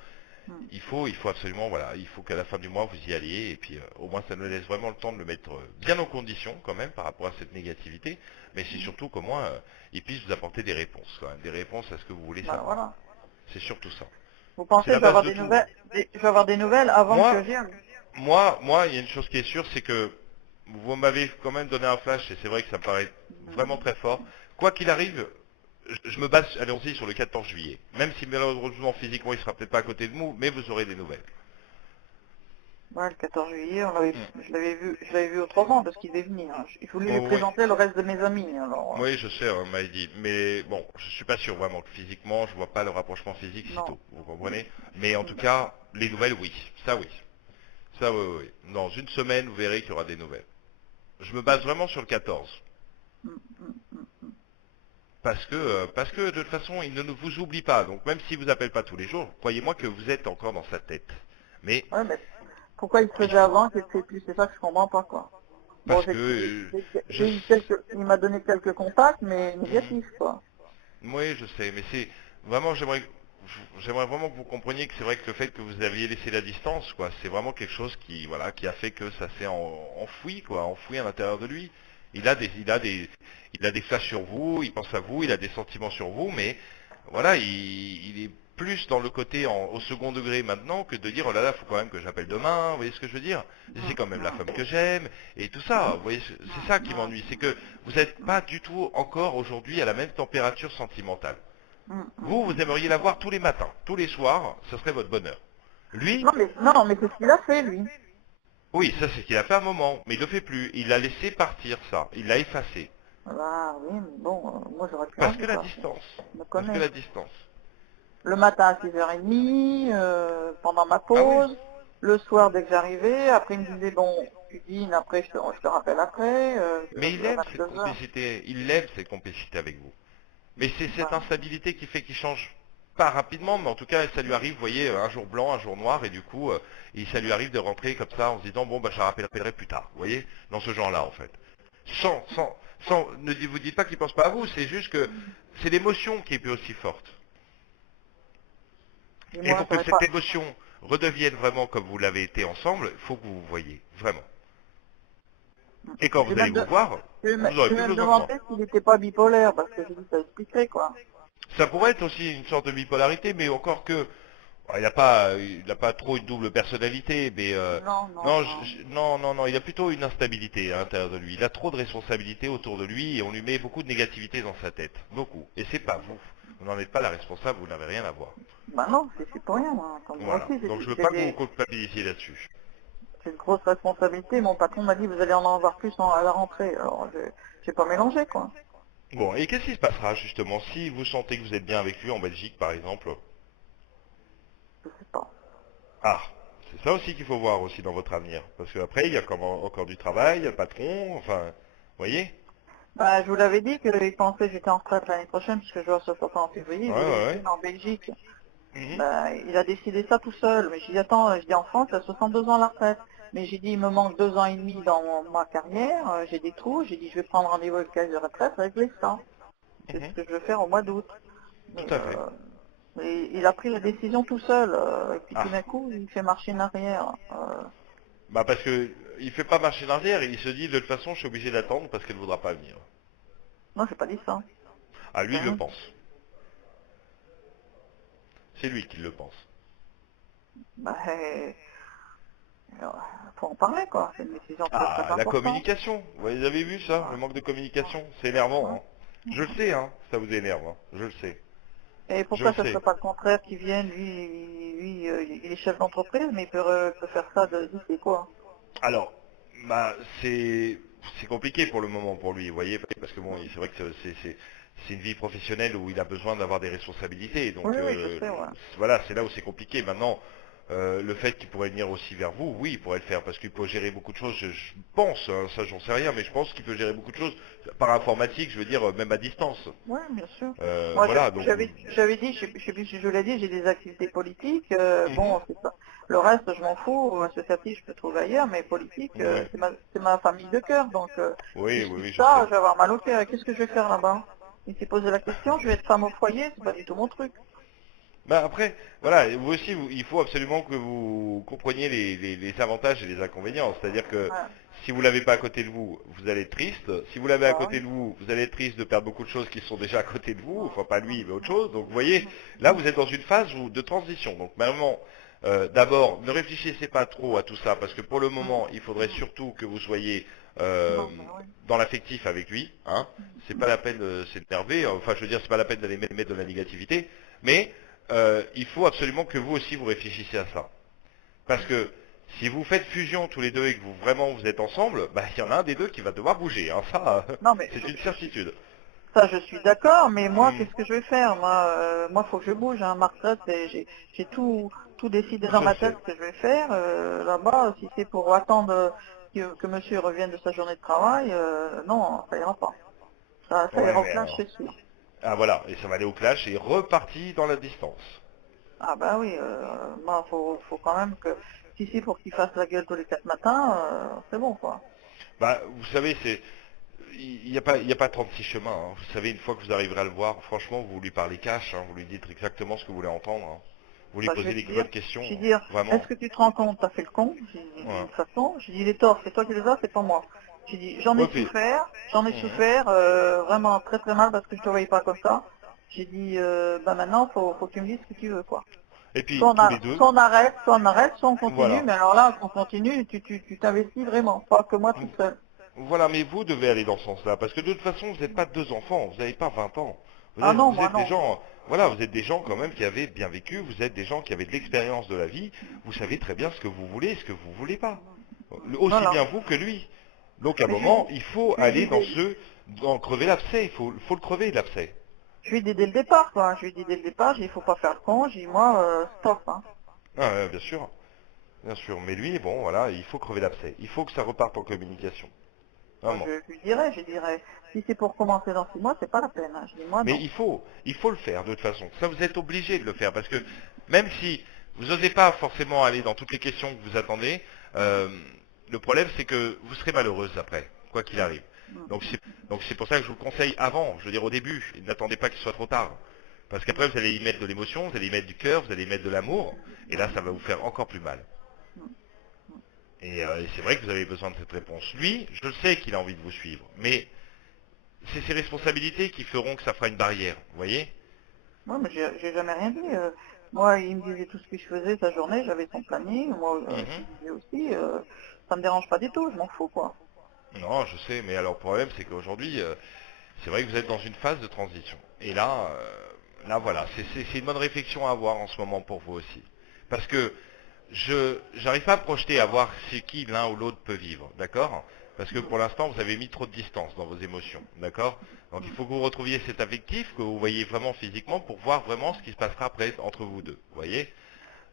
Hmm. il faut absolument, voilà, il faut qu'à la fin du mois, vous y alliez, et puis au moins ça nous laisse vraiment le temps de le mettre bien en condition, quand même, par rapport à cette négativité, mais c'est surtout qu'au moins, il puisse vous apporter des réponses, quand même, des réponses à ce que vous voulez Bah savoir. voilà. C'est surtout ça. Vous C'est pensez que la je vais base avoir de des tout. nouvelles, je vais avoir des nouvelles avant que Moi, j'y aille? il y a une chose qui est sûre, c'est que vous m'avez quand même donné un flash, et c'est vrai que ça me paraît vraiment très fort. Quoi qu'il arrive, je me base, allons-y, sur le 14 juillet. Même si malheureusement physiquement il sera peut-être pas à côté de nous, mais vous aurez des nouvelles. Ouais, le 14 juillet, Hmm. je l'avais vu autrement parce qu'il devait venir, hein. Il voulait lui Oh, oui, présenter le reste de mes amis, alors, oui, je sais, on m'a dit. Mais bon, je suis pas sûr vraiment que physiquement, je vois pas le rapprochement physique non. sitôt. Vous comprenez? Mais en tout cas, les nouvelles, oui. Ça, oui. Ça, oui, oui, oui. Dans une semaine, vous verrez qu'il y aura des nouvelles. Je me base vraiment sur le 14. Mm, mm, mm, mm. Parce que de toute façon, il ne vous oublie pas. Donc même s'il vous appelle pas tous les jours, croyez-moi que vous êtes encore dans sa tête. Mais Ouais, mais pourquoi il le il faisait faut, avant qu'il ne le fait plus? C'est ça que je comprends pas, quoi. Bon, parce que je, il m'a donné quelques contacts, mais Mhm. négatifs, quoi. Oui, je sais, mais c'est vraiment, j'aimerais vraiment que vous compreniez que c'est vrai que le fait que vous aviez laissé la distance, quoi, c'est vraiment quelque chose qui, voilà, qui a fait que ça s'est enfoui, quoi, enfoui à l'intérieur de lui. Il a des flashs sur vous, il pense à vous, il a des sentiments sur vous, mais voilà, il est plus dans le côté au second degré maintenant que de dire oh là là, faut quand même que j'appelle demain, vous voyez ce que je veux dire? C'est quand même la femme que j'aime, et tout ça, vous voyez, c'est ça qui m'ennuie, c'est que vous n'êtes pas du tout encore aujourd'hui à la même température sentimentale. Mm, mm, Vous, vous mm. aimeriez la voir tous les matins, tous les soirs, ce serait votre bonheur. Lui, Non, mais c'est ce qu'il a fait, lui. oui, ça c'est ce qu'il a fait un moment, mais il le fait plus, il l'a laissé partir ça, il l'a effacé. Ah, oui, mais bon, moi j'aurais plus Parce que envie, la quoi. distance, Je me parce que connais. la distance. Le matin à 6h30, pendant ma Ah oui. pause, le soir dès que j'arrivais, après il me disait bon, tu dînes, après je te rappelle après, Mais il à aime cette 22h. complicité, il aime cette complicité avec vous. Mais c'est cette Bah, instabilité qui fait qu'il change pas rapidement, mais en tout cas ça lui arrive, vous voyez, un jour blanc, un jour noir, et du coup, ça lui arrive de rentrer comme ça en se disant bon bah je la rappellerai plus tard, vous voyez, dans ce genre-là en fait. Ne vous dites pas qu'il pense pas à vous, c'est juste que c'est l'émotion qui est aussi forte. et Et moi pour que j'aurais cette pas. émotion redevienne vraiment comme vous l'avez été ensemble, il faut que vous vous voyez, vraiment. Et quand J'ai vous allez même, vous voir, vous aurez j'ai plus même besoin de moi. demandé s'il n'était pas bipolaire, parce que j'ai dit ça expliquerait quoi. Ça pourrait être aussi une sorte de bipolarité, mais encore que bon, il n'a pas trop une double personnalité, mais Non, non, non, non. non, il a plutôt une instabilité à l'intérieur de lui. Il a trop de responsabilités autour de lui et on lui met beaucoup de négativité dans sa tête, beaucoup. Et c'est pas vous. Vous n'en êtes pas la responsable, vous n'avez rien à voir. Bah non, c'est pour rien, moi. Comme moi Voilà. aussi, Donc je veux pas que vous vous culpabilisiez là-dessus. j'ai une grosse responsabilité. Mon patron m'a dit vous allez en avoir plus à la rentrée. Alors j'ai pas mélangé quoi. Bon, et qu'est-ce qui se passera justement si vous sentez que vous êtes bien avec lui en Belgique, par exemple? Je sais pas. Ah, c'est ça aussi qu'il faut voir aussi dans votre avenir. Parce qu'après, il y a encore du travail, le patron, enfin, vous voyez? Bah, je vous l'avais dit qu'il pensait que j'étais en retraite l'année prochaine, puisque je vais à 60 ans en février, Ouais, il voulait que ouais, je ouais. vienne en Belgique. Mhm, Bah, il a décidé ça tout seul. Mais j'ai dit, attends, je dis en France, j'ai 62 ans à la retraite. Mais j'ai dit, il me manque 2 ans et demi dans ma carrière, j'ai des trous, j'ai dit, je vais prendre rendez-vous avec la caisse de retraite, régler ça. C'est ce mhm. que je veux faire au mois d'août. Tout Mais, à fait. il a pris la décision tout seul, et puis tout Ah, d'un coup, il fait marcher en arrière. bah parce que il fait pas marcher l'arrière, il se dit de toute façon je suis obligé d'attendre parce qu'elle ne voudra pas venir. Non, j'ai pas dit ça. Ah, lui J'ai il le rien dit. pense. C'est lui qui le pense. Bah, faut en parler, quoi. C'est une décision très très Ah, la importante. communication. Vous avez vu ça, le Voilà. manque de communication? C'est énervant, Ouais. hein. Je le sais, hein, ça vous énerve, hein. Je le sais. Et Je pourquoi le ça serait sais. pas le contraire qui vienne, lui, il est chef d'entreprise, mais peut faire ça de c'est quoi. Alors, bah, c'est compliqué pour le moment pour lui, vous voyez, parce que bon, c'est vrai que c'est une vie professionnelle où il a besoin d'avoir des responsabilités. Oui, Donc oui, je sais, ouais. voilà, c'est là où c'est compliqué. Maintenant, le fait qu'il pourrait venir aussi vers vous, oui, il pourrait le faire parce qu'il peut gérer beaucoup de choses. Je pense, hein, ça j'en sais rien, mais je pense qu'il peut gérer beaucoup de choses par informatique, je veux dire même à distance. Oui, bien sûr. Moi, Voilà, donc j'avais dit, je sais plus si je l'ai dit, j'ai des activités politiques. mhm, Bon, c'est ça. Le reste, je m'en fous. Associatif, je peux trouver ailleurs, mais politique, ouais. c'est ma famille de cœur. Donc, si Oui, je oui, quitte oui, je ça, sais. je vais avoir mal au cœur. Qu'est-ce que je vais faire là-bas? Il s'est posé la question, je vais être femme au foyer, c'est pas du tout mon truc. Bah après, voilà, vous aussi, il faut absolument que vous compreniez les avantages et les inconvénients. C'est-à-dire que Ouais. si vous l'avez pas à côté de vous, vous allez être triste. Si vous l'avez à Bah côté oui. de vous, vous allez être triste de perdre beaucoup de choses qui sont déjà à côté de vous. Enfin, pas lui, mais autre chose. Donc, vous voyez, là, vous êtes dans une phase de transition. Donc, vraiment, d'abord, ne réfléchissez pas trop à tout ça, parce que pour le moment, il faudrait surtout que vous soyez euh, Non, bah oui. dans l'affectif avec lui. Hein. C'est pas la peine de s'énerver. Enfin, je veux dire, c'est pas la peine d'aller mettre de la négativité. Mais il faut absolument que vous aussi vous réfléchissiez à ça. Parce que si vous faites fusion tous les deux et que vous êtes ensemble, bah, il y en a un des deux qui va devoir bouger. Hein. Ça, Non, mais c'est une certitude. ça, je suis d'accord, mais moi, Hmm, qu'est-ce que je vais faire? Moi, faut que je bouge. Hein. Ma retraite, j'ai tout décidé dans je ma tête sais. ce que je vais faire. Là-bas, si c'est pour attendre que monsieur revienne de sa journée de travail, non, ça ira pas. Ça Ouais, ira au mais clash, alors. c'est sûr. Ah voilà, et ça va aller au clash et reparti dans la distance. Ah bah oui, moi, faut quand même que, si c'est pour qu'il fasse la gueule tous les 4 matins, c'est bon, quoi. Bah, vous savez, il n'y a pas 36 chemins. Hein. Vous savez, une fois que vous arriverez à le voir, franchement, vous lui parlez cash, hein. Vous lui dites exactement ce que vous voulez entendre. Hein. Vous lui Bah, je posez vais les lui dire, bonnes questions, je vais hein. dire, est-ce Vraiment. que tu te rends compte, t'as fait le con? J'ai dit, Ouais. d'une façon, j'ai dit, les torts, c'est toi qui les as, c'est pas moi. J'ai dit, Ouais, puis- j'en ai Mhm. souffert, vraiment très très mal parce que je te voyais pas comme ça. J'ai dit, bah maintenant, faut que tu me dises ce que tu veux, quoi. Et puis, tous les deux, Soit on continue, voilà. mais alors là, quand on continue, tu t'investis vraiment, pas que moi toute seule. Voilà, mais vous devez aller dans ce sens-là, parce que de toute façon, vous n'êtes pas deux enfants, vous n'avez pas 20 ans. Ah non, Vous moi êtes des non. gens, voilà, vous êtes des gens quand même qui avaient bien vécu, vous êtes des gens qui avaient de l'expérience de la vie, vous savez très bien ce que vous voulez et ce que vous voulez pas. Aussi Voilà. bien vous que lui. Donc à un Mais moment, il faut je lui aller disais, dans crever l'abcès, faut le crever l'abcès. Je lui ai dit dès le départ, quoi. Je lui ai dit dès le départ, j'ai dit, il faut pas faire le con. J'ai dit, moi, stop, hein. Ah, ouais, bien sûr. Bien sûr. Mais lui, bon, voilà, il faut crever l'abcès. Il faut que ça reparte en communication. Moi, Vraiment. je dirais, si c'est pour commencer dans 6 mois, c'est pas la peine, hein. Je dis, moi, Mais non. il faut le faire de toute façon. Ça, vous êtes obligé de le faire parce que même si vous n'osez pas forcément aller dans toutes les questions que vous attendez, euh, le problème c'est que vous serez malheureuse après, quoi qu'il arrive. Donc c'est pour ça que je vous le conseille avant, je veux dire au début, et n'attendez pas qu'il soit trop tard. Parce qu'après vous allez y mettre de l'émotion, vous allez y mettre du cœur, vous allez y mettre de l'amour, et là ça va vous faire encore plus mal. Et c'est vrai que vous avez besoin de cette réponse. Lui, je le sais qu'il a envie de vous suivre, mais c'est ses responsabilités qui feront que ça fera une barrière, vous voyez. Moi, mais j'ai jamais rien dit. Moi, il me disait tout ce que je faisais sa journée, j'avais son planning. Moi, je Mhm. lui disais aussi, ça me dérange pas du tout, je m'en fous, quoi. Non, je sais, mais alors le problème c'est qu'aujourd'hui, c'est vrai que vous êtes dans une phase de transition. Et là, là voilà, c'est une bonne réflexion à avoir en ce moment pour vous aussi. Parce que je j'arrive pas à me projeter à voir ce qui l'un ou l'autre peut vivre, d'accord? Parce que pour l'instant, vous avez mis trop de distance dans vos émotions, d'accord? Donc il faut que vous retrouviez cet affectif, que vous voyez vraiment physiquement pour voir vraiment ce qui se passera après entre vous deux, vous voyez?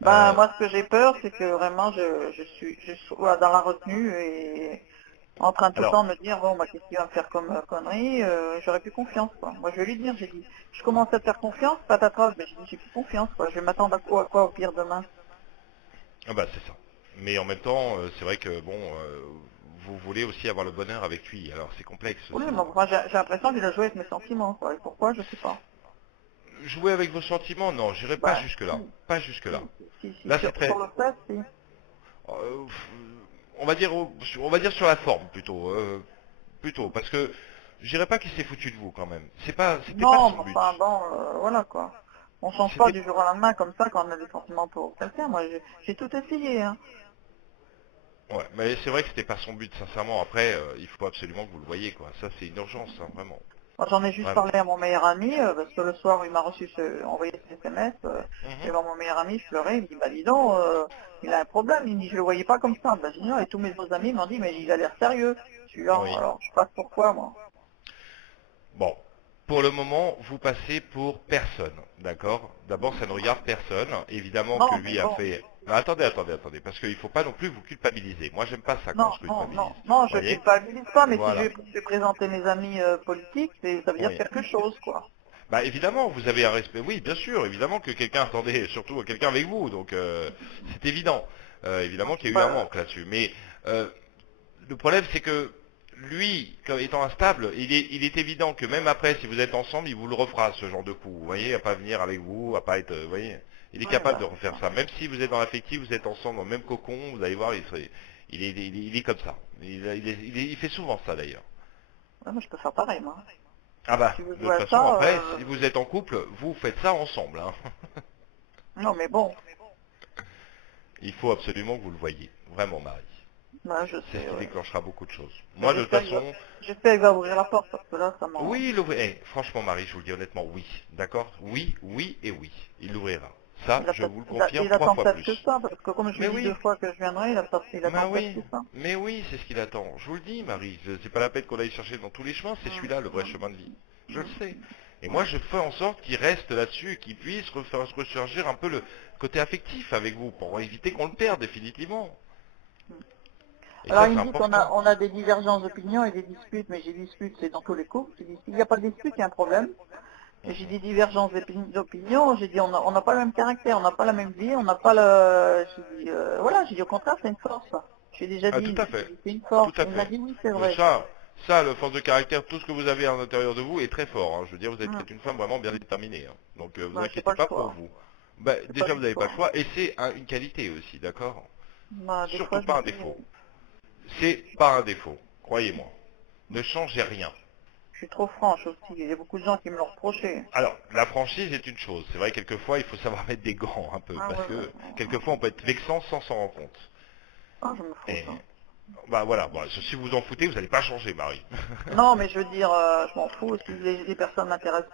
Ben, Euh, moi, ce que j'ai peur, c'est que vraiment, je sois dans la retenue et en train de tout le alors, temps me dire, bon, bah, qu'est-ce qu'il va me faire comme connerie, j'aurais plus confiance, quoi. Moi, je vais lui dire, j'ai dit, je commence à te faire confiance, patatras, mais j'ai dit, j'ai plus confiance, quoi. Je vais m'attendre à quoi au pire demain? ah bah c'est ça. Mais en même temps, c'est vrai que bon, vous voulez aussi avoir le bonheur avec lui. Alors c'est complexe Oui, aussi. mais moi, j'ai l'impression qu'il a joué avec mes sentiments, quoi. Et pourquoi, je sais pas. Jouer avec vos sentiments, non, j'irai pas Ben, jusque là. si, Pas jusque là. si, Là c'est sur très, le fait, si. euh, on va dire sur la forme plutôt, plutôt, parce que je dirais pas qu'il s'est foutu de vous quand même. C'était pas Non, son mais but. enfin, bon, voilà, quoi. On change pas C'était, du jour au lendemain comme ça quand on a des sentiments pour quelqu'un. Moi, j'ai tout essayé, hein. ouais, mais c'est vrai que c'était pas son but, sincèrement. Après, il faut absolument que vous le voyiez, quoi. Ça c'est une urgence, hein, vraiment, Moi, j'en ai juste vraiment. parlé à mon meilleur ami, parce que le soir, il m'a envoyé ses SMS. Et Mhm. voir mon meilleur ami, je pleurais. Il me dit, bah dis donc, il a un problème. Il me dit, je le voyais pas comme ça. Bah, j'ai dit, non, et tous mes autres amis m'ont dit, mais il a l'air sérieux. Je suis là, Oui. alors, je sais pas pourquoi, moi. Bon, pour le moment, vous passez pour personne, d'accord? D'abord, ça ne regarde personne. Évidemment que Non, mais lui a bon. fait... Mais attendez, parce qu'il ne faut pas non plus vous culpabiliser. Moi, j'aime pas ça quand Non, on se non, culpabilise. non, non, Vous je voyez? culpabilise pas, mais si je Voilà. vais présenter mes amis politiques, ça veut dire Oui. quelque chose, quoi. Bah évidemment, vous avez un respect. Oui, bien sûr, évidemment que quelqu'un attendait, surtout quelqu'un avec vous. Donc, c'est évident. Évidemment qu'il y a eu un Bah, manque là-dessus. Mais euh, le problème, c'est que lui, comme étant instable, il est évident que même après, si vous êtes ensemble, il vous le refera, ce genre de coup. Vous voyez, à pas venir avec vous, à pas être... vous voyez, il est ouais, capable bah, de refaire ça. Même si vous êtes dans l'affectif, vous êtes ensemble dans le même cocon, vous allez voir, il est comme ça. Il fait souvent ça, d'ailleurs. ouais, moi, je peux faire pareil, moi. Ah bah, Si vous de jouez toute à façon, ça, après, si vous êtes en couple, vous faites ça ensemble, hein. non, mais bon, Il faut absolument que vous le voyiez. Vraiment, Marie. bah, je C'est ce sais, qui ouais. déclenchera beaucoup de choses. Mais Moi, de toute façon, j'espère qu'il va ouvrir la porte, parce que là, ça m'en... oui, il l'ouvre. Eh, franchement, Marie, je vous le dis honnêtement, oui. D'accord? Oui, oui et oui. Il l'ouvrira. Ça, je vous le confirme Il trois attend fois peut-être plus. que ça, parce que comme je Mais lui dis oui, 2 fois que je viendrai, il attend peut-être que ça. mais oui, c'est ce qu'il attend. Je vous le dis, Marie. C'est pas la peine qu'on aille chercher dans tous les chemins. C'est celui-là, le vrai chemin de vie. Je le sais. Et moi, je fais en sorte qu'il reste là-dessus et qu'il puisse se recharger un peu le côté affectif avec vous pour éviter qu'on le perde définitivement. Et Alors ça, il c'est me dit important. on a des divergences d'opinion et des disputes, mais j'ai disputes, c'est dans tous les couples. J'ai dit, s'il n'y a pas de dispute, il y a un problème. Et j'ai Mhm. dit divergences d'opinion, j'ai dit on n'a pas le même caractère, on n'a pas la même vie, on n'a pas le... J'ai dit, voilà, j'ai dit au contraire, c'est une force. J'ai déjà Ah, tout dit, à fait. c'est une Tout force. à Il m'a fait. dit oui, c'est Mais vrai. ça, le force de caractère, tout ce que vous avez à l'intérieur de vous est très fort, hein. Je veux dire, vous Hum, êtes une femme vraiment bien déterminée, hein. Donc, vous bah, j'ai pas inquiétez le pas pour choix. vous. Bah, J'ai pas déjà, eu vous le n'avez pas le choix. choix, et c'est une qualité aussi, d'accord? Bah, des fois, Surtout je me pas un dis, défaut. C'est pas un défaut, croyez-moi. Ne changez rien. je suis trop franche aussi. Il y a beaucoup de gens qui me l'ont reproché. Alors, la franchise est une chose. C'est vrai, quelquefois, il faut savoir mettre des gants un peu, Ah parce ouais, ouais. que quelquefois, on peut être vexant sans s'en rendre compte. Ah, je me fous Et, ça. bah voilà, bon, si vous en foutez, vous n'allez pas changer, Marie. Non, mais je veux dire, je m'en fous. Si les personnes m'intéressent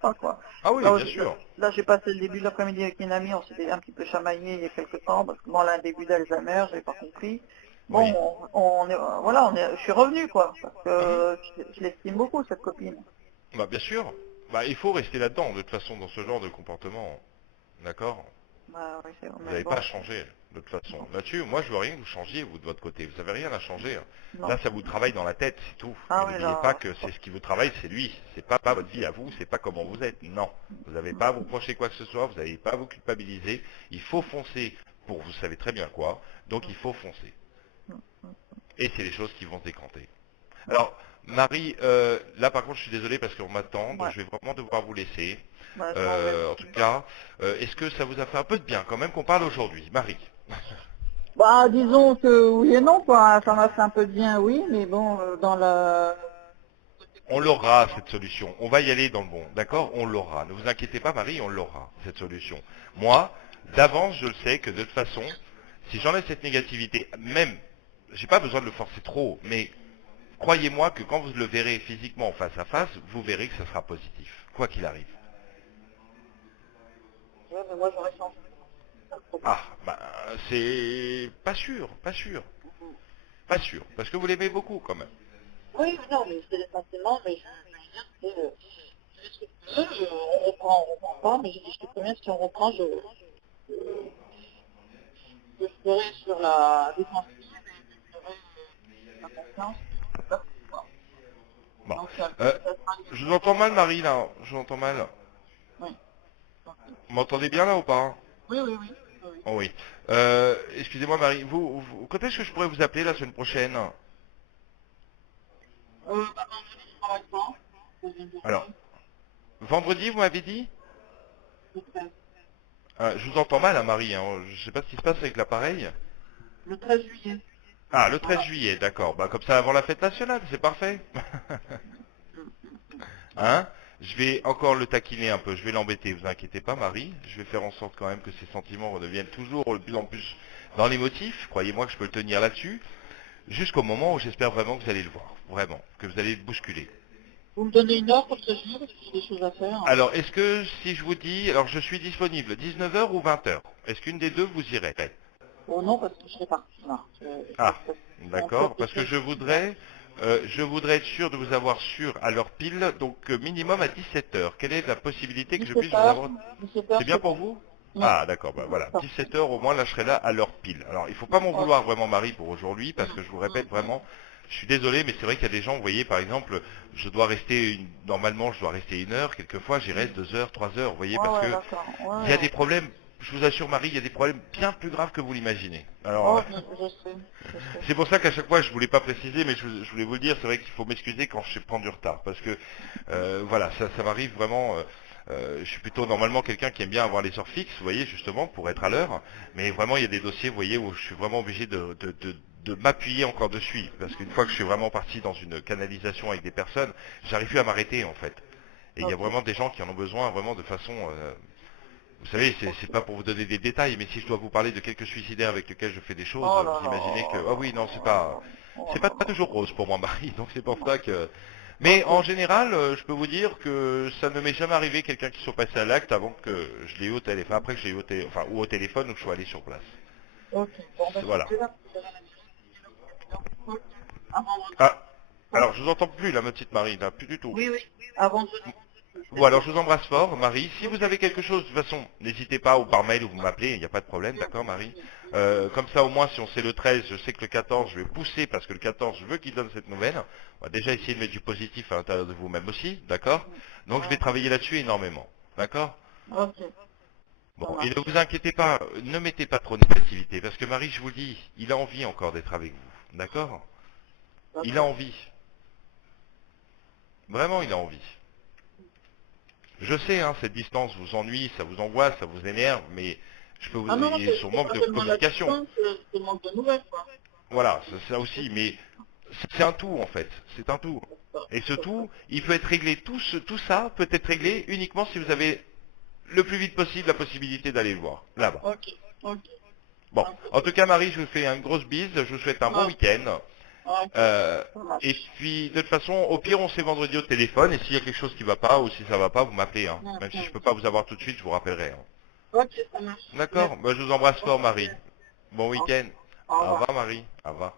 pas, quoi. Ah oui, Là, bien sûr. j'ai passé le début de l'après-midi avec une amie, on s'était un petit peu chamaillé il y a quelques temps, parce que moi, elle a un début d'Alzheimer, j'avais pas compris. Bon, Oui. voilà, je suis revenu, quoi, parce Mhm. que je l'estime beaucoup, cette copine. Bah bien sûr, Bah, il faut rester là-dedans, de toute façon, dans ce genre de comportement. D'accord? Bah, oui, c'est vrai, Vous mais n'avez bon, pas à changer, de toute façon. Là-dessus, moi, je veux rien que vous changiez, vous, de votre côté. Vous n'avez rien à changer, hein. non. Là, ça vous travaille dans la tête, c'est tout. Ah Mais oui, n'oubliez pas là, que c'est ce qui vous travaille, c'est lui. C'est pas votre vie à vous, c'est pas comment vous êtes. Non. Vous n'avez pas à vous reprocher quoi que ce soit, vous n'avez pas à vous culpabiliser. Il faut foncer pour vous savez très bien quoi. Donc, il faut foncer. Et c'est les choses qui vont se décanter. Alors, Marie, là par contre, je suis désolé parce qu'on m'attend, donc ouais. je vais vraiment devoir vous laisser. Bah, je m'en vais En aussi. tout cas, est-ce que ça vous a fait un peu de bien quand même qu'on parle aujourd'hui, Marie? Bah, disons que oui et non, quoi. Ça m'a fait un peu de bien, oui, mais bon, dans la... On l'aura, cette solution. On va y aller dans le bon, d'accord? On l'aura. Ne vous inquiétez pas, Marie, on l'aura, cette solution. Moi, d'avance, je le sais que de toute façon, si j'enlève cette négativité, même, j'ai pas besoin de le forcer trop, mais croyez-moi que quand vous le verrez physiquement face à face, vous verrez que ça sera positif, quoi qu'il arrive. Ouais, mais moi, j'aurais changé. Pas de problème. Ah, bah, c'est pas sûr, pas sûr, pas sûr, parce que vous l'aimez beaucoup quand même. Oui, non, mais c'est les sentiments, mais je veux dire, on reprend, on reprend pas, mais je dis, je te préviens, si on reprend, je ferai sur la défensive, et je ferai la confiance. Bon. Donc, ça Euh, sera je vous entends mal, Marie, là. Je vous entends mal. oui. Vous m'entendez bien, là, ou pas? Oui, oui, oui. Oui, oui. Oh oui. Excusez-moi, Marie. Quand est-ce que je pourrais vous appeler la semaine prochaine? Bah, vendredi, je travaille pas. Deuxième Alors, journée, vendredi, vous m'avez dit? le 13. Je vous entends mal, hein, Marie. Hein. Je sais pas ce qui se passe avec l'appareil. Le 13 juillet. Ah, le 13 Voilà. juillet, d'accord. Bah, comme ça, avant la fête nationale, c'est parfait. Hein? Je vais encore le taquiner un peu, je vais l'embêter, vous inquiétez pas Marie, je vais faire en sorte quand même que ses sentiments redeviennent toujours de plus en plus dans l'émotif, croyez-moi que je peux le tenir là-dessus, jusqu'au moment où j'espère vraiment que vous allez le voir, vraiment, que vous allez le bousculer. Vous me donnez une heure pour le 13 juillet, parce que j'ai des choses à faire. Alors, est-ce que si je vous dis, alors je suis disponible 19 heures ou 20 heures, est-ce qu'une des deux vous irait? Oh non, parce que je serai partie là. Ah, On peut d'accord, parce que peut-être je voudrais être sûr de vous avoir sûr à l'heure pile, donc minimum à 17 heures. Quelle est la possibilité que je 17 puisse vous heures. avoir? 17 heures, C'est bien c'est pour bon. vous? Ouais. Ah, d'accord, bah voilà, 17 heures au moins, là je serai là à l'heure pile. Alors, il ne faut pas m'en Ok. vouloir vraiment, Marie, pour aujourd'hui, parce que je vous répète vraiment, je suis désolé, mais c'est vrai qu'il y a des gens, vous voyez, par exemple, normalement je dois rester 1 heure, quelquefois j'y reste 2 heures, 3 heures, vous voyez, Ouais, parce ouais, que d'accord. Ouais, il y a ouais. des problèmes, je vous assure, Marie, il y a des problèmes bien plus graves que vous l'imaginez. Alors, Oh, je sais, je sais. c'est pour ça qu'à chaque fois, je voulais pas préciser, mais je voulais vous le dire, c'est vrai qu'il faut m'excuser quand je prends du retard, parce que voilà, ça m'arrive vraiment. Je suis plutôt normalement quelqu'un qui aime bien avoir les heures fixes, vous voyez, justement, pour être à l'heure. Mais vraiment, il y a des dossiers, vous voyez, où je suis vraiment obligé de m'appuyer encore dessus, parce qu'une fois que je suis vraiment parti dans une canalisation avec des personnes, j'arrive plus à m'arrêter en fait. Et il y a Ok. vraiment des gens qui en ont besoin vraiment de façon vous savez, c'est pas pour vous donner des détails, mais si je dois vous parler de quelques suicidaires avec lesquels je fais des choses, Oh là vous imaginez que, là. ah oui, non, Oh c'est là pas là. toujours rose pour moi, Marie, donc c'est pour ça que, mais Ok. en général, je peux vous dire que ça ne m'est jamais arrivé quelqu'un qui soit passé à l'acte avant que je l'ai eu au téléphone, après que je l'ai eu enfin, ou au téléphone ou que je sois allé sur place. Ok. Bon, ben, Voilà. je vais là. À vendredi. Ah, alors je vous entends plus, là, ma petite Marie, là, plus du tout. Oui, oui. À vendredi. Bon, alors je vous embrasse fort, Marie. Si vous avez quelque chose, de toute façon, n'hésitez pas, ou par mail, ou vous m'appelez, il n'y a pas de problème, d'accord, Marie? Comme ça, au moins, si on sait le 13, je sais que le 14, je vais pousser, parce que le 14, je veux qu'il donne cette nouvelle. On va déjà essayer de mettre du positif à l'intérieur de vous-même aussi, d'accord? Donc, je vais travailler là-dessus énormément, d'accord? Ok. Ça Bon, et ne marche. vous inquiétez pas, ne mettez pas trop de négativité, parce que Marie, je vous le dis, il a envie encore d'être avec vous, d'accord? Il a D'accord. envie. Vraiment, il a envie. Je sais, hein, cette distance vous ennuie, ça vous angoisse, ça vous énerve, mais je peux vous Ah non, et son c'est manque pas de tellement la communication. distance, c'est le manque de nouvelles, quoi. Voilà, c'est ça aussi, mais c'est un tout en fait, c'est un tout. Et ce tout, il peut être réglé, tout ça peut être réglé uniquement si vous avez le plus vite possible la possibilité d'aller le voir, là-bas. Ok. Ok. Bon, Ok. en tout cas Marie, je vous fais une grosse bise, je vous souhaite un bon Ok. week-end. Ok. Ça Et marche. puis, de toute façon, au pire, on s'est vendredi au téléphone, et s'il y a quelque chose qui va pas, ou si ça va pas, vous m'appelez, hein. Même si je peux pas vous avoir tout de suite, je vous rappellerai, hein. Ok, ça marche. D'accord, Merci. bah, je vous embrasse Ok. fort Marie. Bon Au week-end. au Au revoir. revoir Marie. Au revoir.